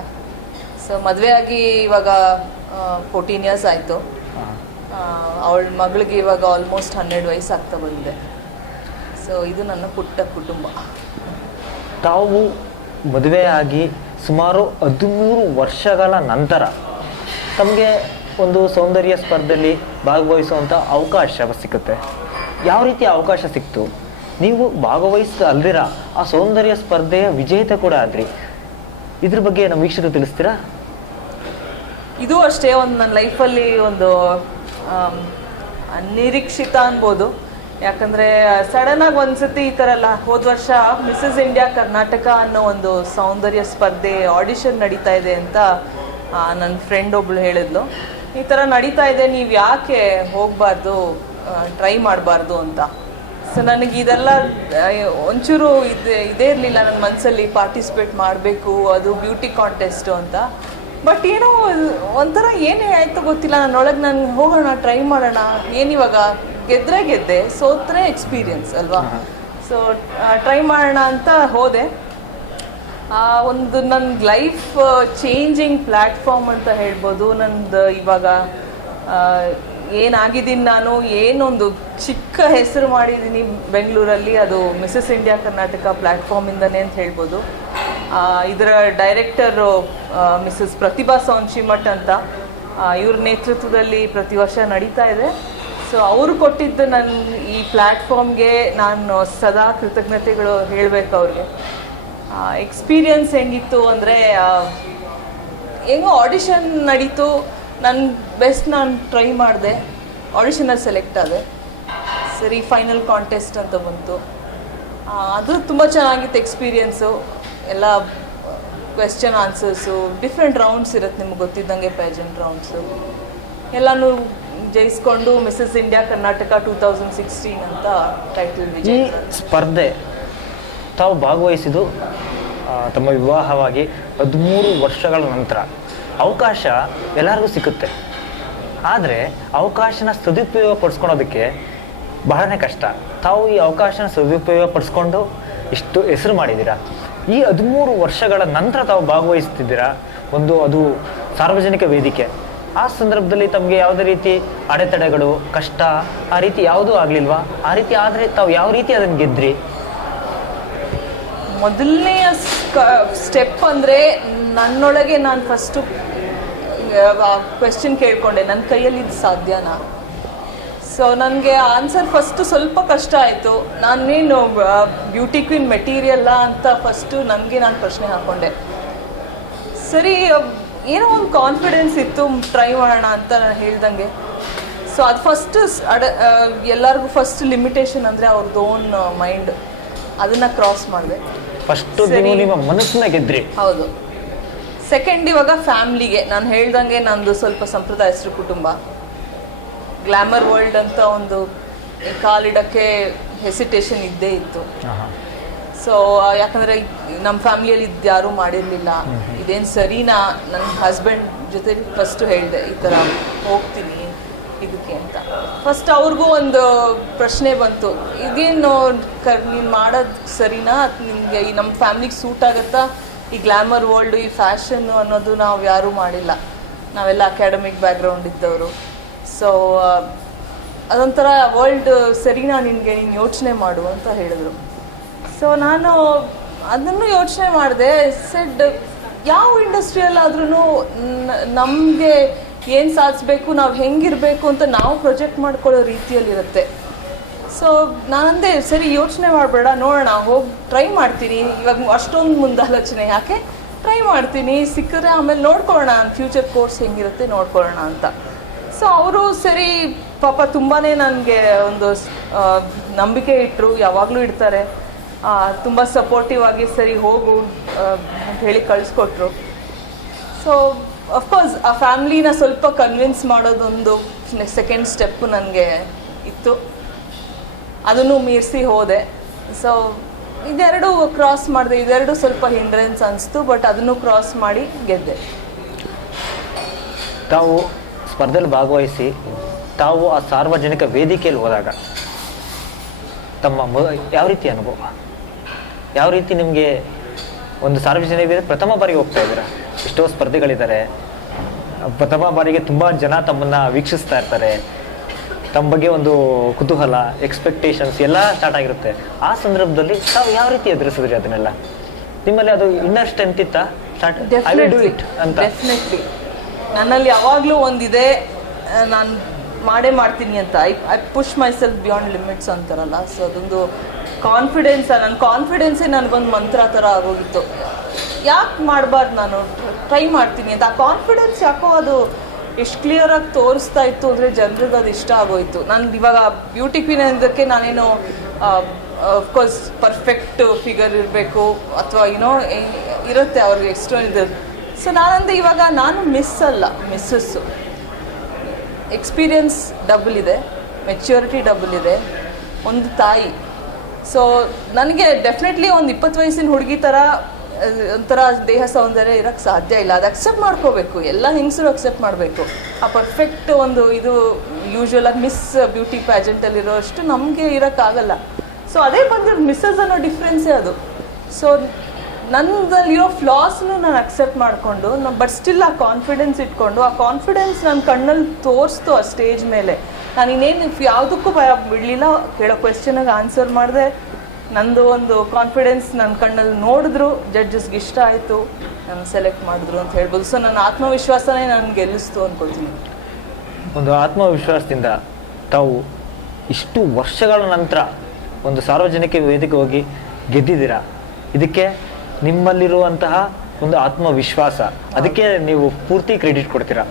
ಸೊ ಮದುವೆ ಆಗಿ ಇವಾಗ 14 ಇಯರ್ಸ್ ಆಯಿತು. ಅವಳ ಮಗಳಿಗೆ ಇವಾಗ ಆಲ್ಮೋಸ್ಟ್ 12 ವಯಸ್ಸು ಆಗ್ತಾ ಬಂದಿದೆ. ಸೊ ಇದು ನನ್ನ ಪುಟ್ಟ ಕುಟುಂಬ. ತಾವು ಮದುವೆಯಾಗಿ ಸುಮಾರು 13 ವರ್ಷಗಳ ನಂತರ ತಮಗೆ ಒಂದು ಸೌಂದರ್ಯ ಸ್ಪರ್ಧೆಯಲ್ಲಿ ಭಾಗವಹಿಸುವಂಥ ಅವಕಾಶ ಸಿಗುತ್ತೆ. ಯಾವ ರೀತಿ ಅವಕಾಶ ಸಿಕ್ತು? ನೀವು ಭಾಗವಹಿಸಲ್ದಿರ ಆ ಸೌಂದರ್ಯ ಸ್ಪರ್ಧೆಯ ವಿಜೇತ ಕೂಡ ಆದ್ರಿ. ಇದ್ರ ಬಗ್ಗೆ ನಮ್ಮ ವೀಕ್ಷಕರು ತಿಳಿಸ್ತೀರಾ? ಇದು ಅಷ್ಟೇ ಒಂದು ನನ್ನ ಲೈಫಲ್ಲಿ ಒಂದು ಅನಿರೀಕ್ಷಿತ ಅನ್ಬೋದು. ಯಾಕಂದರೆ ಸಡನ್ನಾಗಿ ಒಂದ್ಸತಿ ಈ ಥರ ಎಲ್ಲ ಹೋದ ವರ್ಷ ಮಿಸಸ್ ಇಂಡಿಯಾ ಕರ್ನಾಟಕ ಅನ್ನೋ ಒಂದು ಸೌಂದರ್ಯ ಸ್ಪರ್ಧೆ ಆಡಿಷನ್ ನಡೀತಾ ಇದೆ ಅಂತ ನನ್ನ ಫ್ರೆಂಡ್ ಒಬ್ಳು ಹೇಳಿದ್ಲು. ಈ ಥರ ನಡೀತಾ ಇದೆ, ನೀವು ಯಾಕೆ ಹೋಗಬಾರ್ದು, ಟ್ರೈ ಮಾಡಬಾರ್ದು ಅಂತ. ಸೊ ನನಗೆ ಇದೆಲ್ಲ ಒಂಚೂರು ಇದೇ ಇರಲಿಲ್ಲ ನನ್ನ ಮನಸ್ಸಲ್ಲಿ, ಪಾರ್ಟಿಸಿಪೇಟ್ ಮಾಡಬೇಕು, ಅದು ಬ್ಯೂಟಿ ಕಾಂಟೆಸ್ಟು ಅಂತ. ಬಟ್ ಏನೋ ಒಂಥರ ಏನೇ ಆಯಿತು ಗೊತ್ತಿಲ್ಲ, ನನ್ನೊಳಗೆ ನಾನು ಹೋಗೋಣ, ಟ್ರೈ ಮಾಡೋಣ, ಏನಿವಾಗ ಗೆದ್ದರೆ ಗೆದ್ದೆ, ಸೋತ್ರೆ ಎಕ್ಸ್ಪೀರಿಯನ್ಸ್ ಅಲ್ವಾ. ಸೊ ಟ್ರೈ ಮಾಡೋಣ ಅಂತ ಹೋದೆ. ಒಂದು ನನ್ನ ಲೈಫ್ ಚೇಂಜಿಂಗ್ ಪ್ಲ್ಯಾಟ್ಫಾರ್ಮ್ ಅಂತ ಹೇಳ್ಬೋದು. ನಂದು ಇವಾಗ ಏನಾಗಿದ್ದೀನಿ ನಾನು, ಏನೊಂದು ಚಿಕ್ಕ ಹೆಸರು ಮಾಡಿದ್ದೀನಿ ಬೆಂಗಳೂರಲ್ಲಿ, ಅದು ಮಿಸಸ್ ಇಂಡಿಯಾ ಕರ್ನಾಟಕ ಪ್ಲ್ಯಾಟ್ಫಾರ್ಮಿಂದನೇ ಅಂತ ಹೇಳ್ಬೋದು. ಇದರ ಡೈರೆಕ್ಟರು ಮಿಸಸ್ ಪ್ರತಿಭಾ ಸೌಂಶಿಮಠ್ ಅಂತ, ಇವ್ರ ನೇತೃತ್ವದಲ್ಲಿ ಪ್ರತಿ ವರ್ಷ ನಡೀತಾ ಇದೆ. ಸೊ ಅವರು ಕೊಟ್ಟಿದ್ದು ನನ್ನ ಈ ಪ್ಲ್ಯಾಟ್ಫಾರ್ಮ್ಗೆ ನಾನು ಸದಾ ಕೃತಜ್ಞತೆಗಳು ಹೇಳಬೇಕು ಅವ್ರಿಗೆ. ಎಕ್ಸ್ಪೀರಿಯನ್ಸ್ ಹೆಂಗಿತ್ತು ಅಂದರೆ ಹೆಂಗೋ ಆಡಿಷನ್ ನಡೀತು, ನನ್ನ ಬೆಸ್ಟ್ ನಾನು ಟ್ರೈ ಮಾಡಿದೆ, ಆಡಿಷನಲ್ಲಿ ಸೆಲೆಕ್ಟ್ ಆದೆ. ಸರಿ ಫೈನಲ್ ಕಾಂಟೆಸ್ಟ್ ಅಂತ ಬಂತು. ಅದು ತುಂಬ ಚೆನ್ನಾಗಿತ್ತು ಎಕ್ಸ್ಪೀರಿಯೆನ್ಸು. ಎಲ್ಲ ಕ್ವೆಶ್ಚನ್ ಆನ್ಸರ್ಸು, ಡಿಫ್ರೆಂಟ್ ರೌಂಡ್ಸ್ ಇರುತ್ತೆ ನಿಮ್ಗೆ ಗೊತ್ತಿದ್ದಂಗೆ, ಪೇಜೆಂಟ್ ರೌಂಡ್ಸು ಎಲ್ಲನೂ ಜಯಿಸ್ಕೊಂಡು ಮಿಸಸ್ ಇಂಡಿಯಾ ಕರ್ನಾಟಕ 2016 ಅಂತ ಟೈಟಲ್ ಈ ಸ್ಪರ್ಧೆ ತಾವು ಭಾಗವಹಿಸಿದ್ದು ತಮ್ಮ ವಿವಾಹವಾಗಿ 13 ವರ್ಷಗಳ ನಂತರ. ಅವಕಾಶ ಎಲ್ಲರಿಗೂ ಸಿಗುತ್ತೆ, ಆದರೆ ಅವಕಾಶನ ಸದುಪಯೋಗ ಪಡಿಸ್ಕೊಳೋದಕ್ಕೆ ಬಹಳನೇ ಕಷ್ಟ. ತಾವು ಈ ಅವಕಾಶನ ಸದುಪಯೋಗ ಪಡಿಸ್ಕೊಂಡು ಇಷ್ಟು ಹೆಸರು ಮಾಡಿದ್ದೀರಾ. ಈ 13 ವರ್ಷಗಳ ನಂತರ ತಾವು ಭಾಗವಹಿಸ್ತಿದ್ದೀರಾ, ಅದು ಸಾರ್ವಜನಿಕ ವೇದಿಕೆ. ಆ ಸಂದರ್ಭದಲ್ಲಿ ತಮಗೆ ಯಾವುದೇ ರೀತಿ ಅಡೆತಡೆಗಳು, ಕಷ್ಟ ಆ ರೀತಿ ಯಾವುದೂ ಆಗಲಿಲ್ವಾ? ಆ ರೀತಿ ಆದರೆ ತಾವು ಯಾವ ರೀತಿ ಅದನ್ನು ಗೆದ್ರಿ? ಮೊದಲನೆಯ ಸ್ಟೆಪ್ ಅಂದರೆ ನನ್ನೊಳಗೆ ನಾನು ಫಸ್ಟು ಕ್ವೆಶ್ಚನ್ ಕೇಳ್ಕೊಂಡೆ, ನನ್ನ ಕೈಯಲ್ಲಿ ಇದು ಸಾಧ್ಯನಾ? ಸೊ ನನಗೆ ಆನ್ಸರ್ ಫಸ್ಟು ಸ್ವಲ್ಪ ಕಷ್ಟ ಆಯಿತು. ನಾನೇನು ಬ್ಯೂಟಿ ಕ್ವೀನ್ ಮೆಟೀರಿಯಲ್ಲ ಅಂತ ಫಸ್ಟು ನನಗೆ ನಾನು ಪ್ರಶ್ನೆ ಹಾಕ್ಕೊಂಡೆ. ಸರಿ, ಏನೋ ಒಂದು ಕಾನ್ಫಿಡೆನ್ಸ್ ಇತ್ತು, ಟ್ರೈ ಮಾಡೋಣ ಅಂತ ನಾನು ಹೇಳ್ದಂಗೆ. ಸೊ ಅದು ಫಸ್ಟು ಎಲ್ಲರಿಗೂ ಫಸ್ಟ್ ಲಿಮಿಟೇಷನ್ ಅಂದರೆ ಅವ್ರದ್ದು ಓನ್ ಮೈಂಡ್, ಅದನ್ನು ಕ್ರಾಸ್ ಮಾಡಿದೆ. ಫಸ್ಟು ನಿಮ್ಮ ಮನಸ್ಸನ್ನ ಗೆದ್ರಿ. ಹೌದು. ಸೆಕೆಂಡ್, ಇವಾಗ ಫ್ಯಾಮ್ಲಿಗೆ ನಾನು ಹೇಳ್ದಂಗೆ ನಂದು ಸ್ವಲ್ಪ ಸಂಪ್ರದಾಯಸ್ಥರು ಕುಟುಂಬ. ಗ್ಲಾಮರ್ ವರ್ಲ್ಡ್ ಅಂತ ಒಂದು ಕಾಲಿಡಕ್ಕೆ ಹೆಸಿಟೇಷನ್ ಇದ್ದೇ ಇತ್ತು. ಸೊ ಯಾಕಂದರೆ ನಮ್ಮ ಫ್ಯಾಮಿಲಿಯಲ್ಲಿ ಯಾರೂ ಮಾಡಿರಲಿಲ್ಲ. ಇದೇನು ಸರಿನಾ? ನನ್ನ ಹಸ್ಬೆಂಡ್ ಜೊತೆ ಫಸ್ಟು ಹೇಳಿದೆ, ಈ ಥರ ಹೋಗ್ತೀನಿ ಇದಕ್ಕೆ ಅಂತ. ಫಸ್ಟ್ ಅವ್ರಿಗೂ ಒಂದು ಪ್ರಶ್ನೆ ಬಂತು, ಇದೇನು ನೀನು ಮಾಡೋದು ಸರಿನಾ? ನಿಮಗೆ ಈ ನಮ್ಮ ಫ್ಯಾಮ್ಲಿಗೆ ಸೂಟ್ ಆಗುತ್ತಾ? ಈ ಗ್ಲಾಮರ್ ವರ್ಲ್ಡು, ಈ ಫ್ಯಾಷನ್ನು ಅನ್ನೋದು ನಾವು ಯಾರೂ ಮಾಡಿಲ್ಲ, ನಾವೆಲ್ಲ ಅಕಾಡೆಮಿಕ್ ಬ್ಯಾಕ್ಗ್ರೌಂಡ್ ಇದ್ದವರು. ಸೊ ಅದೊಂಥರ ವರ್ಲ್ಡ್ ಸರಿನಾ ನಿನಗೆ, ನೀನು ಯೋಚನೆ ಮಾಡು ಅಂತ ಹೇಳಿದ್ರು. ಸೊ ನಾನು ಅದನ್ನು ಯೋಚನೆ ಮಾಡಿದೆ. ಸೆಡ್ ಯಾವ ಇಂಡಸ್ಟ್ರಿಯಲ್ಲಾದ್ರೂ ನಮಗೆ ಏನು ಸಾಧಿಸ್ಬೇಕು, ನಾವು ಹೆಂಗಿರಬೇಕು ಅಂತ ನಾವು ಪ್ರೊಜೆಕ್ಟ್ ಮಾಡ್ಕೊಳ್ಳೋ ರೀತಿಯಲ್ಲಿರುತ್ತೆ. ಸೊ ನಾನಂದೆ, ಸರಿ ಯೋಚನೆ ಮಾಡಬೇಡ, ನೋಡೋಣ, ಹೋಗಿ ಟ್ರೈ ಮಾಡ್ತೀನಿ. ಇವಾಗ ಅಷ್ಟೊಂದು ಮುಂದಾಲೋಚನೆ ಯಾಕೆ, ಟ್ರೈ ಮಾಡ್ತೀನಿ, ಸಿಕ್ಕಿದ್ರೆ ಆಮೇಲೆ ನೋಡ್ಕೊಳ್ಳೋಣ, ಫ್ಯೂಚರ್ ಕೋರ್ಸ್ ಹೆಂಗಿರುತ್ತೆ ನೋಡ್ಕೊಳ್ಳೋಣ ಅಂತ. ಸೊ ಅವರು ಸರಿ ಪಾಪ ತುಂಬಾ ನನಗೆ ಒಂದು ನಂಬಿಕೆ ಇಟ್ಟರು, ಯಾವಾಗಲೂ ಇಡ್ತಾರೆ. ತುಂಬ ಸಪೋರ್ಟಿವ್ ಆಗಿ ಸರಿ ಹೋಗು ಅಂತ ಹೇಳಿ ಕಳಿಸ್ಕೊಟ್ರು. ಸೊ ಅಫ್ಕೋರ್ಸ್ ಆ ಫ್ಯಾಮ್ಲಿನ ಸ್ವಲ್ಪ ಕನ್ವಿನ್ಸ್ ಮಾಡೋದೊಂದು ಸೆಕೆಂಡ್ ಸ್ಟೆಪ್ಪು ನನಗೆ ಇತ್ತು, ಅದನ್ನು ಮೀರಿಸಿ ಹೋದೆ. ಸೊ ಇದೆರಡು ಕ್ರಾಸ್ ಮಾಡಿದೆ. ಇದೆರಡು ಸ್ವಲ್ಪ ಹಿಂಡ್ರೆನ್ಸ್ ಅನಿಸ್ತು, ಬಟ್ ಅದನ್ನು ಕ್ರಾಸ್ ಮಾಡಿ ಗೆದ್ದೆ. ತಾವು ಸ್ಪರ್ಧೆಯಲ್ಲಿ ಭಾಗವಹಿಸಿ ತಾವು ಆ ಸಾರ್ವಜನಿಕ ವೇದಿಕೆಯಲ್ಲಿ ಹೋದಾಗ ತಮ್ಮ ಯಾವ ರೀತಿ ಅನುಭವ, ಯಾವ ರೀತಿ ನಿಮಗೆ ಒಂದು ಸಾರ್ವಜನಿಕ ವೇದಿಕೆ ಪ್ರಥಮ ಬಾರಿಗೆ ಹೋಗ್ತಾ ಇದ್ದೀರಾ? ಎಷ್ಟೋ ಸ್ಪರ್ಧೆಗಳಿದ್ದಾರೆ, ಪ್ರಥಮ ಬಾರಿಗೆ ತುಂಬ ಜನ ತಮ್ಮನ್ನು ವೀಕ್ಷಿಸ್ತಾ ಇರ್ತಾರೆ, ತಮ್ಮ ಬಗ್ಗೆ ಒಂದು ಕುತೂಹಲ, ಎಕ್ಸ್ಪೆಕ್ಟೇಷನ್ಸ್ ಎಲ್ಲ ಸ್ಟಾರ್ಟ್ ಆಗಿರುತ್ತೆ. ಆ ಸಂದರ್ಭದಲ್ಲಿ ತಾವು ಯಾವ ರೀತಿ ಎದುರಿಸಿದ್ರಿ ಅದನ್ನೆಲ್ಲ? ನಿಮ್ಮಲ್ಲಿ ಅದು ಇನ್ನರ್ ಸ್ಟ್ರೆಂತ್ ಇತ್ತಾ? ಐ ವಿಲ್ ಡೂ ಇಟ್ ಅಂತ? ಡೆಫಿನೆಟ್ಲಿ ನನ್ನಲ್ಲಿ ಯಾವಾಗಲೂ ಒಂದಿದೆ, ನಾನು ಮಾಡೇ ಮಾಡ್ತೀನಿ ಅಂತ. I push my self beyond limits ಅಂತಾರಲ್ಲ. ಸೊ ಅದೊಂದು ಕಾನ್ಫಿಡೆನ್ಸ್, ನನ್ನ ಕಾನ್ಫಿಡೆನ್ಸೇ ನನಗೊಂದು ಮಂತ್ರ ಥರ ಆಗೋಗಿತ್ತು. ಯಾಕೆ ಮಾಡಬಾರ್ದು, ನಾನು ಟ್ರೈ ಮಾಡ್ತೀನಿ ಅಂತ. ಆ ಕಾನ್ಫಿಡೆನ್ಸ್ ಯಾಕೋ ಅದು ಎಷ್ಟು ಕ್ಲಿಯರಾಗಿ ತೋರಿಸ್ತಾ ಇತ್ತು ಅಂದರೆ ಜನರಿಗೆ ಅದು ಇಷ್ಟ ಆಗೋಯಿತು. ನಾನು ಇವಾಗ ಬ್ಯೂಟಿ ಕ್ವೀನ್ ಅನ್ನೋದಕ್ಕೆ ನಾನೇನು ಅಫ್ಕೋರ್ಸ್ ಪರ್ಫೆಕ್ಟ್ ಫಿಗರ್ ಇರಬೇಕು ಅಥವಾ ಏನೋ ಇರುತ್ತೆ ಅವ್ರಿಗೆ ಎಕ್ಸ್ಟ್ರಾ. ಸೊ ನಾನಂದ್ರೆ ಇವಾಗ ನಾನು ಮಿಸ್ ಅಲ್ಲ, ಮಿಸ್ಸಸ್ಸು. ಎಕ್ಸ್ಪೀರಿಯನ್ಸ್ ಡಬಲ್ ಇದೆ, ಮೆಚ್ಯೂರಿಟಿ ಡಬಲ್ ಇದೆ, ಒಂದು ತಾಯಿ. ಸೊ ನನಗೆ ಡೆಫಿನೆಟ್ಲಿ ಒಂದು 20 ವಯಸ್ಸಿನ ಹುಡುಗಿ ಥರ ಒಂಥರ ದೇಹ ಸೌಂದರ್ಯ ಇರೋಕ್ಕೆ ಸಾಧ್ಯ ಇಲ್ಲ. ಅದು ಅಕ್ಸೆಪ್ಟ್ ಮಾಡ್ಕೋಬೇಕು, ಎಲ್ಲ ಹೆಂಗಸರು ಅಕ್ಸೆಪ್ಟ್ ಮಾಡಬೇಕು. ಆ ಪರ್ಫೆಕ್ಟ್ ಒಂದು ಇದು ಯೂಶ್ವಲಾಗಿ ಮಿಸ್ ಬ್ಯೂಟಿ ಪ್ಯಾಜೆಂಟಲ್ಲಿರೋ ಅಷ್ಟು ನಮಗೆ ಇರೋಕ್ಕಾಗಲ್ಲ. ಸೊ ಅದೇ ಬಂದು ಮಿಸ್ಸಸ್ ಅನ್ನೋ ಡಿಫ್ರೆನ್ಸೇ ಅದು. ಸೊ ನನ್ನದಲ್ಲಿರೋ ಫ್ಲಾಸ್ನು ನಾನು ಅಕ್ಸೆಪ್ಟ್ ಮಾಡಿಕೊಂಡು ಬಟ್ ಸ್ಟಿಲ್ ಆ ಕಾನ್ಫಿಡೆನ್ಸ್ ಇಟ್ಕೊಂಡು, ಆ ಕಾನ್ಫಿಡೆನ್ಸ್ ನನ್ನ ಕಣ್ಣಲ್ಲಿ ತೋರಿಸ್ತು ಆ ಸ್ಟೇಜ್ ಮೇಲೆ. ನಾನು ಇನ್ನೇನು ಯಾವುದಕ್ಕೂ ಭಯ ಬಿಡಲಿಲ್ಲ. ಕೇಳೋ ಕ್ವೆಶ್ಚನಿಗೆ ಆನ್ಸರ್ ಮಾಡಿದೆ. ನಂದು ಒಂದು ಕಾನ್ಫಿಡೆನ್ಸ್ ನನ್ನ ಕಣ್ಣಲ್ಲಿ ನೋಡಿದ್ರು, ಜಡ್ಜಸ್ಗೆ ಇಷ್ಟ ಆಯಿತು, ನಾನು ಸೆಲೆಕ್ಟ್ ಮಾಡಿದ್ರು ಅಂತ ಹೇಳ್ಬೋದು. ಸೊ ನನ್ನ ಆತ್ಮವಿಶ್ವಾಸನೇ ನನಗೆ ಗೆಲ್ಲಿಸ್ತು ಅಂದ್ಕೊಳ್ತೀನಿ. ಒಂದು ಆತ್ಮವಿಶ್ವಾಸದಿಂದ ತಾವು ಇಷ್ಟು ವರ್ಷಗಳ ನಂತರ ಒಂದು ಸಾರ್ವಜನಿಕ ವೇದಿಕೆ ಹೋಗಿ ಗೆದ್ದಿದ್ದೀರಾ. ಇದಕ್ಕೆ ನಿಮ್ಮಲ್ಲಿರುವಂತಹ ಒಂದು ಆತ್ಮವಿಶ್ವಾಸ, ಅದಕ್ಕೆ ನೀವು ಪೂರ್ತಿ ಕ್ರೆಡಿಟ್ ಕೊಡ್ತೀರಾ?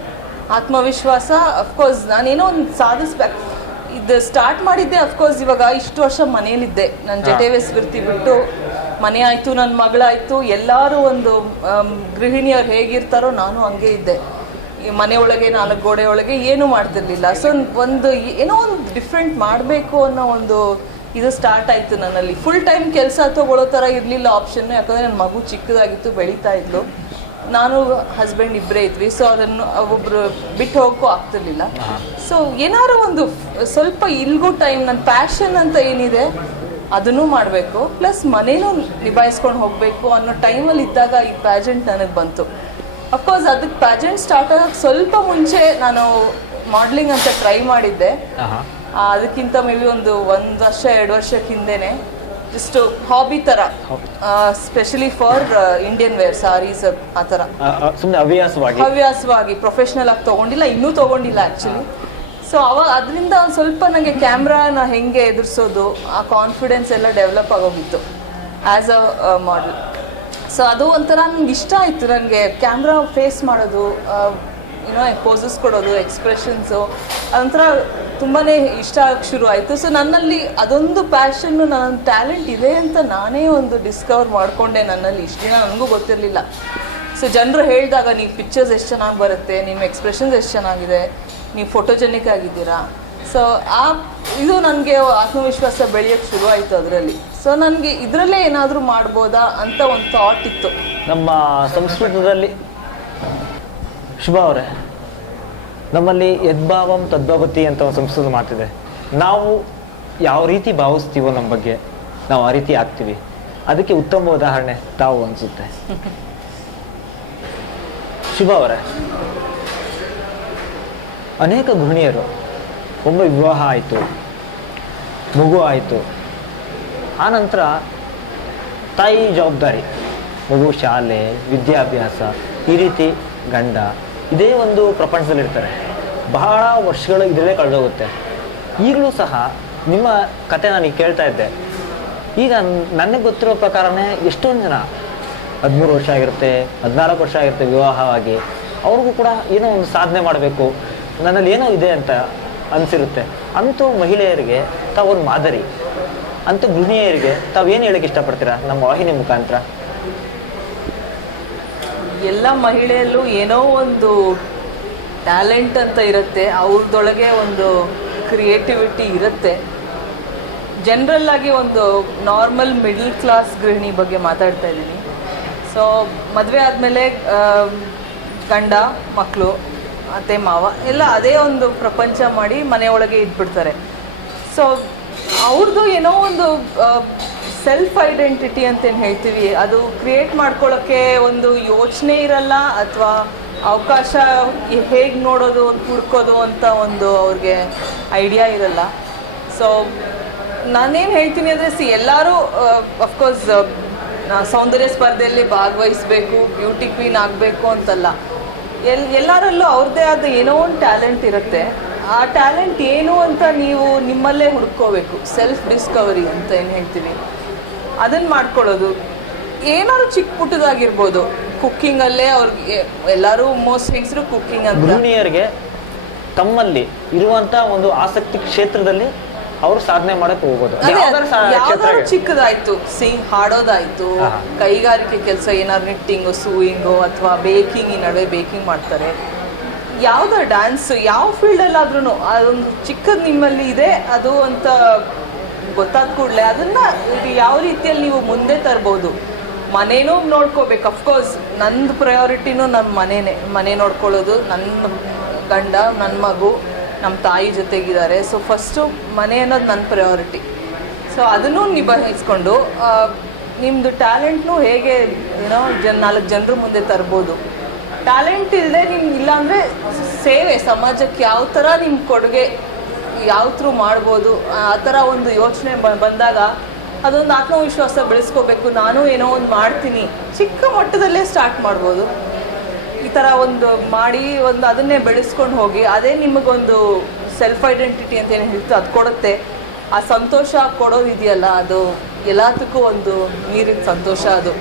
ಆತ್ಮವಿಶ್ವಾಸ, ಅಫ್ಕೋರ್ಸ್ ನಾನೇನೋ ಒಂದು ಸಾಧಿಸ್ಬೇಕು. ಇದು ಸ್ಟಾರ್ಟ್ ಮಾಡಿದ್ದೆ ಅಫ್ಕೋರ್ಸ್ ಇವಾಗ ಇಷ್ಟು ವರ್ಷ ಮನೇಲಿದ್ದೆ, ನನ್ನ ಜೊತೆವೇ ಸ್ಫೂರ್ತಿ ಬಿಟ್ಟು ಮನೆ ಆಯಿತು, ನನ್ನ ಮಗಳಾಯಿತು, ಎಲ್ಲರೂ ಒಂದು ಗೃಹಿಣಿಯರು ಹೇಗಿರ್ತಾರೋ ನಾನು ಹಂಗೆ ಇದ್ದೆ. ಈ ಮನೆ ಒಳಗೆ 4 ಗೋಡೆ ಒಳಗೆ ಏನೂ ಮಾಡ್ತಿರ್ಲಿಲ್ಲ. ಸೊ ಒಂದು ಏನೋ ಒಂದು ಡಿಫ್ರೆಂಟ್ ಮಾಡಬೇಕು ಅನ್ನೋ ಒಂದು ಇದು ಸ್ಟಾರ್ಟ್ ಆಯಿತು ನನ್ನಲ್ಲಿ. ಫುಲ್ ಟೈಮ್ ಕೆಲಸ ತೊಗೊಳ್ಳೋ ಥರ ಇರಲಿಲ್ಲ ಆಪ್ಷನ್ನು, ಯಾಕಂದರೆ ನನ್ನ ಮಗು ಚಿಕ್ಕದಾಗಿತ್ತು, ಬೆಳೀತಾ ಇದ್ಲು, ನಾನು ಹಸ್ಬೆಂಡ್ ಇಬ್ಬರೇ ಇದ್ವಿ. ಸೊ ಅದನ್ನು ಒಬ್ಬರು ಬಿಟ್ಟು ಹೋಗೋಕ್ಕೂ ಆಗ್ತಿರ್ಲಿಲ್ಲ. ಸೊ ಏನಾದ್ರು ಒಂದು ಸ್ವಲ್ಪ ಇಲ್ಗೂ ಟೈಮ್, ನನ್ನ ಪ್ಯಾಷನ್ ಅಂತ ಏನಿದೆ ಅದನ್ನೂ ಮಾಡಬೇಕು, ಪ್ಲಸ್ ಮನೇನೂ ನಿಭಾಯಿಸ್ಕೊಂಡು ಹೋಗಬೇಕು ಅನ್ನೋ ಟೈಮಲ್ಲಿ ಇದ್ದಾಗ ಈ ಪ್ಯಾಜೆಂಟ್ ನನಗೆ ಬಂತು. ಅಫ್ಕೋರ್ಸ್ ಅದಕ್ಕೆ ಪ್ಯಾಜೆಂಟ್ ಸ್ಟಾರ್ಟ್ ಆಗೋಕ್ಕೆ ಸ್ವಲ್ಪ ಮುಂಚೆ ನಾನು ಮಾಡ್ಲಿಂಗ್ ಅಂತ ಟ್ರೈ ಮಾಡಿದ್ದೆ. ಅದಕ್ಕಿಂತ ಮೇ ಬಿ ಒಂದು 1 ವರ್ಷ 2 ವರ್ಷಕ್ಕೆ ಹಿಂದೆನೆ ಜಸ್ಟ್ ಹಾಬಿ ಥರ, specially for Indian wear saris ಆ ಥರ ಸುಮ್ಮನೆ ಹವ್ಯಾಸವಾಗಿ ಪ್ರೊಫೆಷ್ನಲ್ ಆಗಿ ತೊಗೊಂಡಿಲ್ಲ, ಇನ್ನೂ ತೊಗೊಂಡಿಲ್ಲ ಆ್ಯಕ್ಚುಲಿ. ಸೊ ಅದರಿಂದ ಒಂದು ಸ್ವಲ್ಪ ನನಗೆ ಕ್ಯಾಮ್ರಾನ ಹೆಂಗೆ ಎದುರಿಸೋದು ಆ ಕಾನ್ಫಿಡೆನ್ಸ್ ಎಲ್ಲ ಡೆವಲಪ್ ಆಗೋಗಿತ್ತು ಆ್ಯಸ್ ಅ ಮಾಡೆಲ್. ಸೊ ಅದು ಒಂಥರ ನನಗೆ ಇಷ್ಟ ಆಯಿತು, ನನಗೆ ಕ್ಯಾಮ್ರಾ ಫೇಸ್ ಮಾಡೋದು, ಏನೋ ಪೋಸಸ್ ಕೊಡೋದು, ಎಕ್ಸ್ಪ್ರೆಷನ್ಸು ಅದೊಂಥರ ತುಂಬಾ ಇಷ್ಟ ಆಗಕ್ಕೆ ಶುರು ಆಯಿತು. ಸೊ ನನ್ನಲ್ಲಿ ಅದೊಂದು ಪ್ಯಾಷನ್ನು, ನನ್ನ ಟ್ಯಾಲೆಂಟ್ ಇದೆ ಅಂತ ನಾನೇ ಒಂದು ಡಿಸ್ಕವರ್ ಮಾಡಿಕೊಂಡೆ ನನ್ನಲ್ಲಿ. ಇಷ್ಟು ದಿನ ನನಗೂ ಗೊತ್ತಿರಲಿಲ್ಲ. ಸೊ ಜನರು ಹೇಳಿದಾಗ ನೀವು ಪಿಕ್ಚರ್ಸ್ ಎಷ್ಟು ಚೆನ್ನಾಗಿ ಬರುತ್ತೆ, ನಿಮ್ಮ ಎಕ್ಸ್ಪ್ರೆಷನ್ಸ್ ಎಷ್ಟು ಚೆನ್ನಾಗಿದೆ, ನೀವು ಫೋಟೋಜೆನಿಕ್ ಆಗಿದ್ದೀರಾ. ಸೊ ಇದು ನನಗೆ ಆತ್ಮವಿಶ್ವಾಸ ಬೆಳೆಯೋಕ್ಕೆ ಶುರು ಆಯಿತು ಅದರಲ್ಲಿ. ಸೊ ನನಗೆ ಇದರಲ್ಲೇ ಏನಾದರೂ ಮಾಡ್ಬೋದಾ ಅಂತ ಒಂದು ಥಾಟ್ ಇತ್ತು. ನಮ್ಮ ಸಂಸ್ಕೃತದಲ್ಲಿ ಶುಭಾ ಅವರೇ, ನಮ್ಮಲ್ಲಿ ಯದ್ಭಾವಂ ತದ್ಭವತಿ ಅಂತ ಒಂದು ಸಂಸ್ಕೃತ ಮಾತಿದೆ. ನಾವು ಯಾವ ರೀತಿ ಭಾವಿಸ್ತೀವೋ ನಮ್ಮ ಬಗ್ಗೆ, ನಾವು ಆ ರೀತಿ ಆಗ್ತೀವಿ. ಅದಕ್ಕೆ ಉತ್ತಮ ಉದಾಹರಣೆ ತಾವು ಅನಿಸುತ್ತೆ. ಶುಭಾ ಅವರೇ, ಅನೇಕ ಗೃಹಿಣಿಯರು ಒಮ್ಮೆ ವಿವಾಹ ಆಯಿತು, ಮಗು ಆಯಿತು, ಆನಂತರ ತಾಯಿ ಜವಾಬ್ದಾರಿ, ಮಗು ಶಾಲೆ, ವಿದ್ಯಾಭ್ಯಾಸ, ಈ ರೀತಿ ಗಂಡ, ಇದೇ ಒಂದು ಪ್ರಪಂಚದಲ್ಲಿರ್ತಾರೆ. ಬಹಳ ವರ್ಷಗಳು ಇದರಲ್ಲೇ ಕಳೆದೋಗುತ್ತೆ. ಈಗಲೂ ಸಹ ನಿಮ್ಮ ಕತೆ ನನಗೆ ಕೇಳ್ತಾ ಇದ್ದೆ. ಈಗ ನನಗೆ ಗೊತ್ತಿರೋ ಪ್ರಕಾರನೇ ಎಷ್ಟೊಂದು ಜನ 13 ವರ್ಷ ಆಗಿರುತ್ತೆ, 14 ವರ್ಷ ಆಗಿರುತ್ತೆ ವಿವಾಹವಾಗಿ, ಅವ್ರಿಗೂ ಕೂಡ ಏನೋ ಒಂದು ಸಾಧನೆ ಮಾಡಬೇಕು, ನನ್ನಲ್ಲಿ ಏನೋ ಇದೆ ಅಂತ ಅನಿಸಿರುತ್ತೆ. ಅಂಥ ಮಹಿಳೆಯರಿಗೆ ತಾವೊಂದು ಮಾದರಿ, ಅಂಥ ಗೃಹಿಣಿಯರಿಗೆ ತಾವೇನು ಹೇಳಕ್ಕೆ ಇಷ್ಟಪಡ್ತೀರಾ ನಮ್ಮ ವಾಹಿನಿ ಮುಖಾಂತರ? ಎಲ್ಲ ಮಹಿಳೆಯಲ್ಲೂ ಏನೋ ಒಂದು ಟ್ಯಾಲೆಂಟ್ ಅಂತ ಇರುತ್ತೆ, ಅವ್ರದೊಳಗೆ ಒಂದು ಕ್ರಿಯೇಟಿವಿಟಿ ಇರುತ್ತೆ. ಜನರಲ್ ಆಗಿ ಒಂದು ನಾರ್ಮಲ್ ಮಿಡಲ್ ಕ್ಲಾಸ್ ಗೃಹಿಣಿ ಬಗ್ಗೆ ಮಾತಾಡ್ತಾ ಇದ್ದೀನಿ. ಸೊ ಮದುವೆ ಆದಮೇಲೆ ಗಂಡ ಮಕ್ಕಳು ಅತ್ತೆ ಮಾವ ಎಲ್ಲ ಅದೇ ಒಂದು ಪ್ರಪಂಚ ಮಾಡಿ ಮನೆಯೊಳಗೆ ಇದ್ಬಿಡ್ತಾರೆ. ಸೊ ಅವ್ರದ್ದು ಏನೋ ಒಂದು ಸೆಲ್ಫ್ ಐಡೆಂಟಿಟಿ ಅಂತೇನು ಹೇಳ್ತೀವಿ, ಅದು ಕ್ರಿಯೇಟ್ ಮಾಡ್ಕೊಳ್ಳೋಕ್ಕೆ ಒಂದು ಯೋಚನೆ ಇರಲ್ಲ, ಅಥವಾ ಅವಕಾಶ ಹೇಗೆ ನೋಡೋದು ಅಂತ ಹುಡ್ಕೋದು ಅಂತ ಒಂದು ಅವ್ರಿಗೆ ಐಡಿಯಾ ಇರಲ್ಲ. ಸೊ ನಾನೇನು ಹೇಳ್ತೀನಿ ಅಂದರೆ, ಎಲ್ಲರೂ ಅಫ್ಕೋರ್ಸ್ ಸೌಂದರ್ಯ ಸ್ಪರ್ಧೆಯಲ್ಲಿ ಭಾಗವಹಿಸಬೇಕು, ಬ್ಯೂಟಿ ಕ್ವೀನ್ ಆಗಬೇಕು ಅಂತಲ್ಲ. ಎಲ್ಲರಲ್ಲೂ ಅವ್ರದ್ದೇ ಆದ ಏನೋ ಒಂದು ಟ್ಯಾಲೆಂಟ್ ಇರುತ್ತೆ. ಆ ಟ್ಯಾಲೆಂಟ್ ಏನು ಅಂತ ನೀವು ನಿಮ್ಮಲ್ಲೇ ಹುಡ್ಕೋಬೇಕು. ಸೆಲ್ಫ್ ಡಿಸ್ಕವರಿ ಅಂತ ಏನು ಹೇಳ್ತೀವಿ, ಅದನ್ನು ಮಾಡ್ಕೊಳ್ಳೋದು. ಏನಾದ್ರು ಚಿಕ್ಕ ಪುಟ್ಟದಾಗಿರ್ಬೋದು, ಕುಕ್ಕಿಂಗಲ್ಲೇ ಅವ್ರಿಗೆ ಎಲ್ಲರೂ ಮೋಸ್ಟ್ ಹೆಂಗಸರು ಕುಕ್ಕಿಂಗ್ ಅಂತ. ಗೃಹಿಣಿಯರಿಗೆ ತಮ್ಮಲ್ಲಿ ಇರುವಂಥ ಒಂದು ಆಸಕ್ತಿ ಕ್ಷೇತ್ರದಲ್ಲಿ ಅವರು ಸಾಧನೆ ಮಾಡಕ್ಕೆ ಹೋಗೋದು. ಯಾವ್ದಾದ್ರು ಚಿಕ್ಕದಾಯ್ತು, ಹಾಡೋದಾಯ್ತು, ಕೈಗಾರಿಕೆ ಕೆಲಸ ಏನಾದ್ರು ನಿಟ್ಟಿಂಗು, ಸೂಯಿಂಗು ಅಥವಾ ಬೇಕಿಂಗ್, ಈ ನಡುವೆ ಬೇಕಿಂಗ್ ಮಾಡ್ತಾರೆ. ಯಾವುದೋ ಡ್ಯಾನ್ಸ್, ಯಾವ ಫೀಲ್ಡಲ್ಲಾದ್ರೂ ಅದೊಂದು ಚಿಕ್ಕದು ನಿಮ್ಮಲ್ಲಿ ಇದೆ ಅದು ಅಂತ ಗೊತ್ತಾದ ಕೂಡಲೇ ಅದನ್ನು ಯಾವ ರೀತಿಯಲ್ಲಿ ನೀವು ಮುಂದೆ ತರ್ಬೋದು. ಮನೇನೂ ನೋಡ್ಕೋಬೇಕು. ಅಫ್ಕೋರ್ಸ್ ನಂದು ಪ್ರಯಾರಿಟಿನೂ ನಮ್ಮ ಮನೆ ನೋಡ್ಕೊಳ್ಳೋದು, ನನ್ನ ಗಂಡ, ನನ್ನ ಮಗು, ನಮ್ಮ ತಾಯಿ ಜೊತೆಗಿದ್ದಾರೆ. ಸೊ ಫಸ್ಟು ಮನೆ ಅನ್ನೋದು ನನ್ನ ಪ್ರಯಾರಿಟಿ. ಸೊ ಅದನ್ನು ನಿಭಾಯಿಸ್ಕೊಂಡು ನಿಮ್ಮದು ಟ್ಯಾಲೆಂಟ್ನು ಹೇಗೆ ಏನೋ 4 ಜನರ ಮುಂದೆ ತರ್ಬೋದು. ಟ್ಯಾಲೆಂಟ್ ಇಲ್ಲದೆ ನಿಮ್ಗೆ ಇಲ್ಲಾಂದರೆ ಸೇವೆ, ಸಮಾಜಕ್ಕೆ ಯಾವ ಥರ ನಿಮ್ಮ ಕೊಡುಗೆ ಯಾವ ಥ್ರೂ ಮಾಡ್ಬೋದು, ಆ ಥರ ಒಂದು ಯೋಚನೆ ಬಂದಾಗ ಅದೊಂದು ಆತ್ಮವಿಶ್ವಾಸ ಬೆಳೆಸ್ಕೋಬೇಕು. ನಾನು ಏನೋ ಒಂದು ಮಾಡ್ತೀನಿ, ಚಿಕ್ಕ ಮಟ್ಟದಲ್ಲೇ ಸ್ಟಾರ್ಟ್ ಮಾಡ್ಬೋದು. ಈ ಥರ ಒಂದು ಮಾಡಿ ಒಂದು ಅದನ್ನೇ ಬೆಳೆಸ್ಕೊಂಡು ಹೋಗಿ, ಅದೇ ನಿಮಗೊಂದು ಸೆಲ್ಫ್ ಐಡೆಂಟಿಟಿ ಅಂತ ಏನು ಹೇಳ್ತು ಅದು ಕೊಡುತ್ತೆ. ಆ ಸಂತೋಷ ಕೊಡೋದಿದೆಯಲ್ಲ, ಅದು ಎಲ್ಲದಕ್ಕೂ ಒಂದು ಮೀರಿದ ಸಂತೋಷ ಅದು.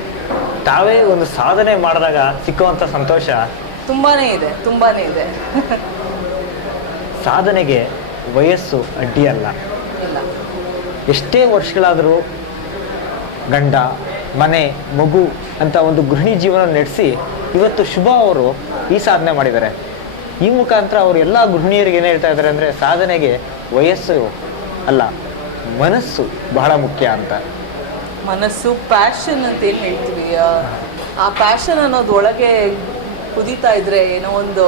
ತಾವೇ ಒಂದು ಸಾಧನೆ ಮಾಡಿದಾಗ ಸಿಕ್ಕುವಂಥ ಸಂತೋಷ ತುಂಬಾನೇ ಇದೆ ಸಾಧನೆಗೆ ವಯಸ್ಸು ಅಡ್ಡಿಯಲ್ಲ. ಇಲ್ಲ. ಎಷ್ಟೇ ವರ್ಷಗಳಾದರೂ ಗಂಡ ಮನೆ ಮಗು ಅಂತ ಒಂದು ಗೃಹಿಣಿ ಜೀವನ ನಡೆಸಿ ಇವತ್ತು ಶುಭ ಅವರು ಈ ಸಾಧನೆ ಮಾಡಿದ್ದಾರೆ. ಈ ಮುಖಾಂತರ ಅವರು ಎಲ್ಲ ಗೃಹಿಣಿಯರಿಗೆ ಏನು ಹೇಳ್ತಾ ಇದ್ದಾರೆ ಅಂದರೆ ಸಾಧನೆಗೆ ವಯಸ್ಸು ಅಲ್ಲ, ಮನಸ್ಸು ಬಹಳ ಮುಖ್ಯ ಅಂತ. ಮನಸ್ಸು, ಪ್ಯಾಷನ್ ಅಂತ ಏನು ಹೇಳ್ತೀವಿ, ಆ ಪ್ಯಾಷನ್ ಅನ್ನೋದು ಒಳಗೆ ಕುದೀತಾ ಇದ್ರೆ ಏನೋ ಒಂದು